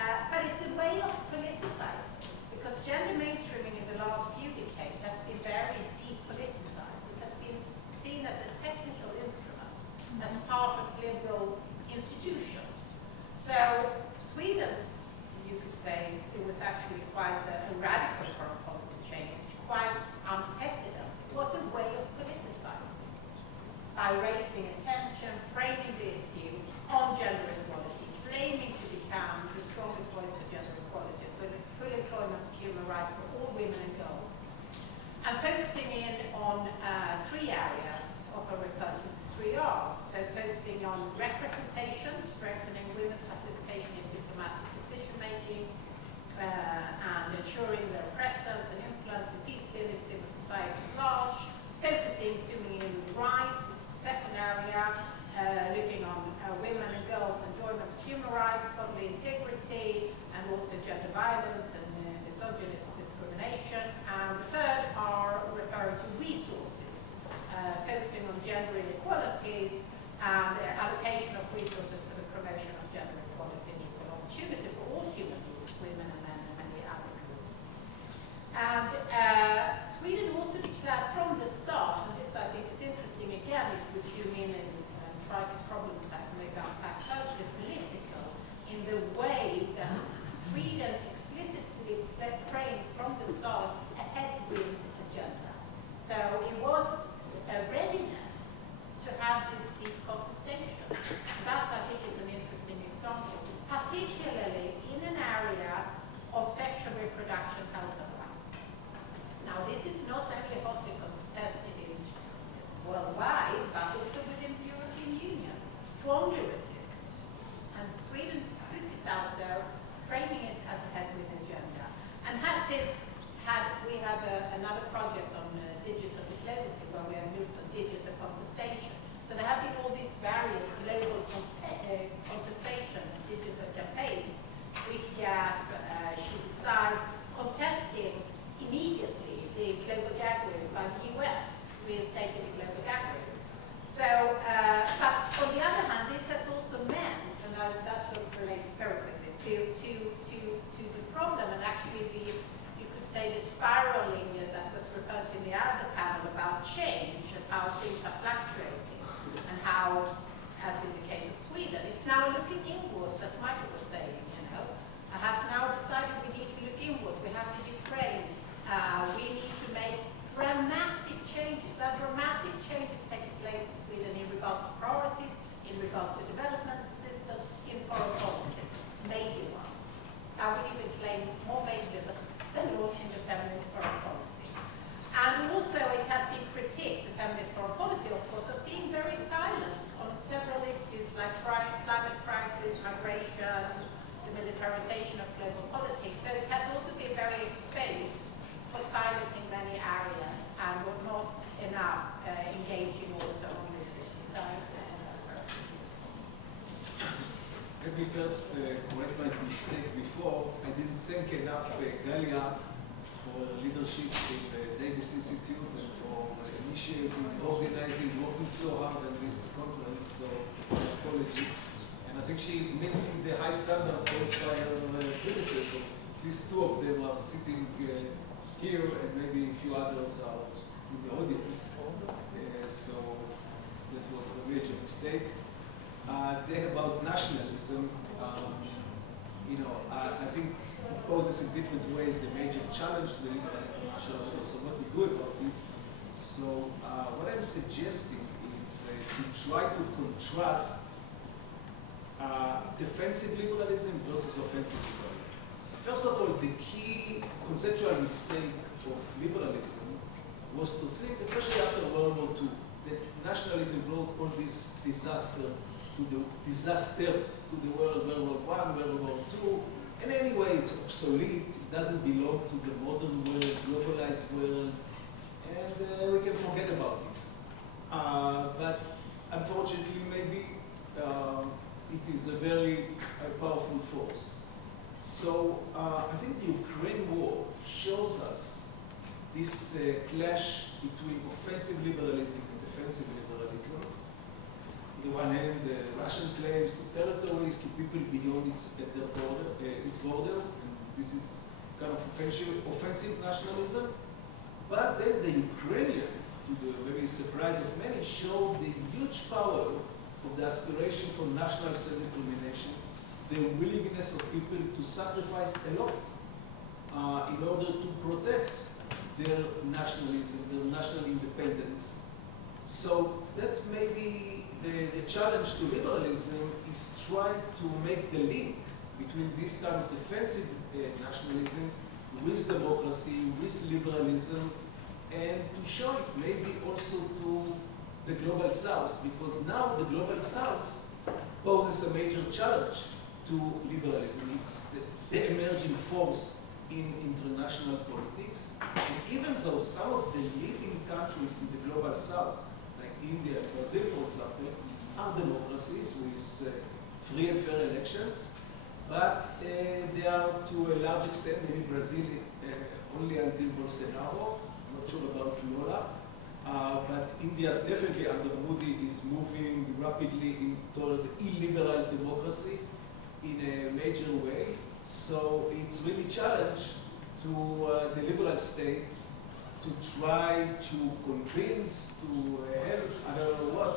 But it's a way of politicizing, because gender mainstreaming in the last few decades has been very depoliticized. It has been seen as a technical instrument, as part of liberal institutions. So Sweden's, you could say, it was actually quite a radical foreign policy change, quite unprecedented. It was a way of politicizing by raising attention, framing the issue on gender equality, claiming to become the strongest voice for gender equality, with full employment, human rights for all women and girls, and focusing in on three areas, often referred to the 3 Rs. So focusing on representation, strengthening women's participation in diplomatic decision-making, and ensuring their presence and influence in peace-building civil society at large, focusing, zooming in on rights is the second area, looking on women and girls' enjoyment of human rights, bodily integrity, and also gender violence and misogynist discrimination. And the third are referring to resources, focusing on gender inequalities and the allocation of resources for the promotion of gender equality and equal opportunity for all human beings, women and men and many other groups. And Sweden also declared from the start, and this I think is interesting again, if we zoom in and try to problematize and maybe unpack totally political, in the way that Sweden explicitly framed from the start a headwind agenda. So it was a readiness to have this deep contestation. That, I think, is an interesting example, particularly in an area of sexual reproduction health and rights. Now, this is not only hotly contested worldwide, but also within the European Union, strongly resisted. Sweden put it out there, framing it as a headwind agenda, and has since we have another project on digital diplomacy where we have moved on digital contestation. So there have been all these various global contestation digital campaigns. WikiGap, She Decides, contesting immediately the global gag rule by the US, reinstating the global gag rule. So, but on the other hand, this has also meant, and that sort of relates very quickly to the problem, and actually you could say the spiraling that was referred to in the other panel about change and how things are fluctuating, and how, as in the case of Sweden, it's now looking inwards, as Michael was saying, has now decided we need to look inwards, we have to be trained, we need to make dramatic changes. There are dramatic changes taking place in Sweden in regards to priorities, in regards to development assistance, in foreign policy, major ones. I would even claim more major than launching the feminist foreign policy. And also it has been critiqued, the feminist foreign policy, of course, of being very silenced on several issues like climate crisis, migration, the militarization of global politics. So it has also been very exposed for silencing many areas and were not enough engaging also on this issue. So let me first correct my mistake before. I didn't thank enough Galia for leadership in the Davis Institute and for initiating, organizing, working so hard on this conference. So apology. I think she is meeting the high standard posed by her predecessors. At least two of them are sitting here, and maybe a few others are in the audience. So that was a major mistake. Then about nationalism, I think it poses in different ways the major challenge to the international, so what we do about it. So what I'm suggesting is to try to contrast defensive liberalism versus offensive liberalism. First of all, the key conceptual mistake of liberalism was to think, especially after World War II, that nationalism brought all these disasters to the world, World War I, World War II, and anyway, it's obsolete, it doesn't belong to the modern world, globalized world, and we can forget about it. But unfortunately, maybe it is a very powerful force. So I think the Ukraine war shows us this clash between offensive liberalism and defensive liberalism. On the one hand, Russian claims to territories, to people beyond its border, and this is kind of offensive nationalism. But then the Ukrainian, to the very surprise of many, showed the huge power of the aspiration for national self-determination, the willingness of people to sacrifice a lot in order to protect their nationalism, their national independence. So that may be the challenge to liberalism, is try to make the link between this kind of defensive nationalism with democracy, with liberalism, and to show it maybe also to the global south, because now the global south poses a major challenge to liberalism. It's the emerging force in international politics. And even though some of the leading countries in the global south, like India and Brazil, for example, are democracies with free and fair elections, but they are to a large extent, maybe Brazil only until Bolsonaro, I'm not sure about Lula, but India definitely under Modi is moving rapidly toward illiberal democracy in a major way. So it's really a challenge to the liberal state to try to convince, to help, I don't know what,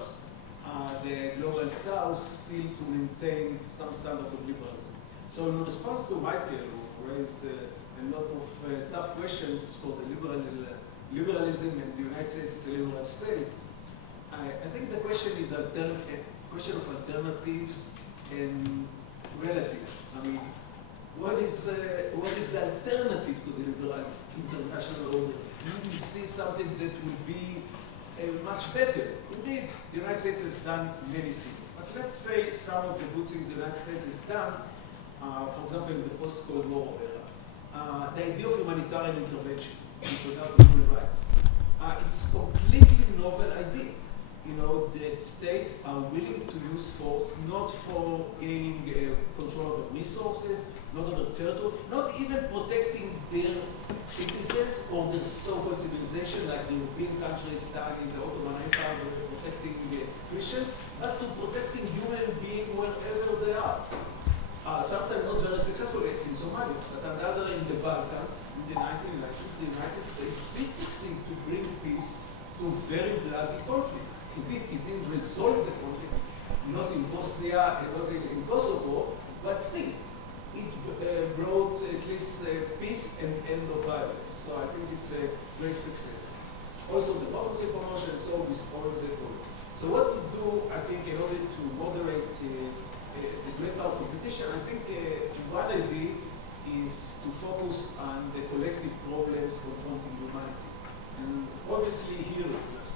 the global south still to maintain some standard of liberalism. So in response to Michael, who raised a lot of tough questions for the liberalism and the United States is a liberal state, I think the question is a question of alternatives and relative. I mean, what is the alternative to the liberal international order? Do we see something that will be much better. Indeed, the United States has done many things. But let's say some of the good things the United States has done, for example, in the post-Cold War era, the idea of humanitarian intervention with regard to human rights. It's a completely novel idea. You know, that states are willing to use force not for gaining control over resources, not over territory, not even protecting their citizens or their so-called civilization, like the European countries done in the Ottoman Empire, protecting Christians, but to protecting human beings wherever they are. Sometimes not very successful, as in Somalia, but another in the Balkans, in the 1990s, the United States did succeed to bring peace to very bloody conflict. Indeed, it didn't resolve the conflict, not in Bosnia and not in Kosovo, but still, it brought at least peace and end of violence. So I think it's a great success. Also, democracy promotion, so is all the good. So what to do, I think, in order to moderate the great power competition, I think one idea is to focus on the collective problems confronting humanity. And obviously here,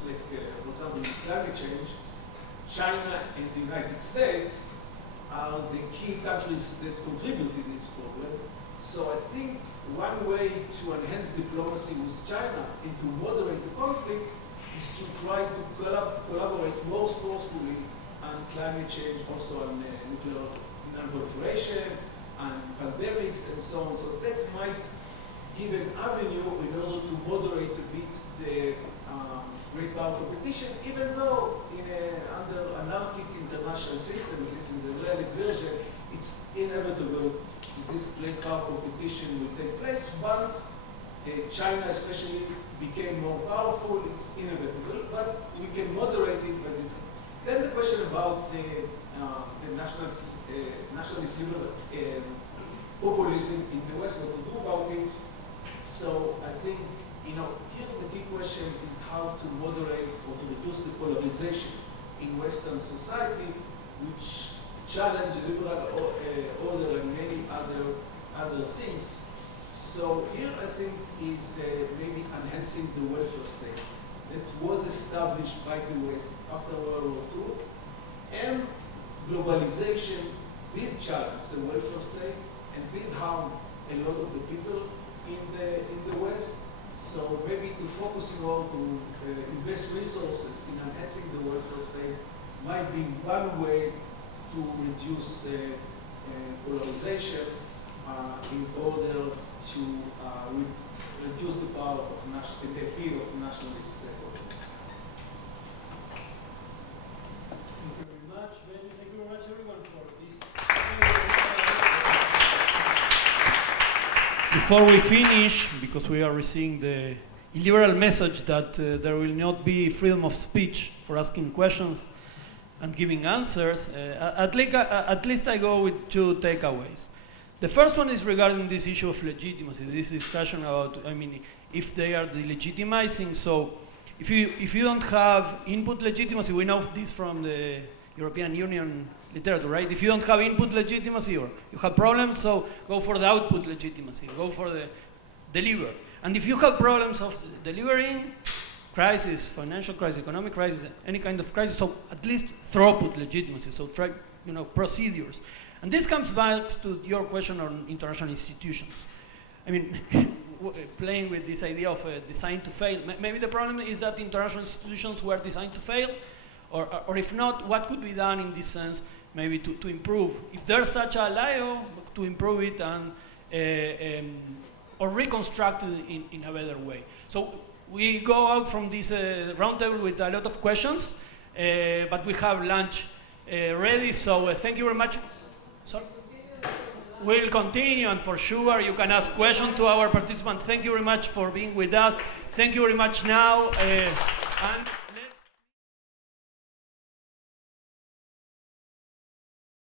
like for example, with climate change, China and the United States are the key countries that contribute to this problem. So I think one way to enhance diplomacy with China and to moderate the conflict is to try to collaborate more forcefully on climate change, also on nuclear non-proliferation, and pandemics and so on. So that might give an avenue in order to moderate a bit the great power competition, even though under anarchic international system, at least in the realist version, it's inevitable that this great power competition will take place. Once China especially became more powerful, it's inevitable, but we can moderate it by this. Then the question about the nationalist liberal populism in the West, what to do about it. So I think, here the key question is how to moderate or to reduce the polarization in Western society, which challenge the liberal order and many other things. So here I think is maybe enhancing the welfare state that was established by the West after World War II, and globalization did challenge the welfare state and did harm a lot of the people in the West. So maybe to focus more to invest resources in enhancing the welfare state might be one way to reduce polarization in order to reduce the power of the appeal of nationalist politics. Thank you very much, Ben. Thank you very much, everyone, for this. Before we finish, because we are receiving the illiberal message that there will not be freedom of speech for asking questions and giving answers, at least I go with two takeaways. The first one is regarding this issue of legitimacy, this discussion about, if they are delegitimizing. So if you don't have input legitimacy, we know this from the European Union literature, right? If you don't have input legitimacy or you have problems, so go for the output legitimacy, go for the deliver. And if you have problems of delivering, crisis, financial crisis, economic crisis, any kind of crisis, so at least throughput legitimacy, so try, procedures. And this comes back to your question on international institutions. Playing with this idea of designed to fail. Maybe the problem is that international institutions were designed to fail, or if not, what could be done in this sense, maybe to improve? If there's such a layer, to improve it and or reconstruct it in a better way. So we go out from this roundtable with a lot of questions, but we have lunch ready, so thank you very much. Sorry? We'll continue, and for sure you can ask questions to our participants. Thank you very much for being with us. Thank you very much now. And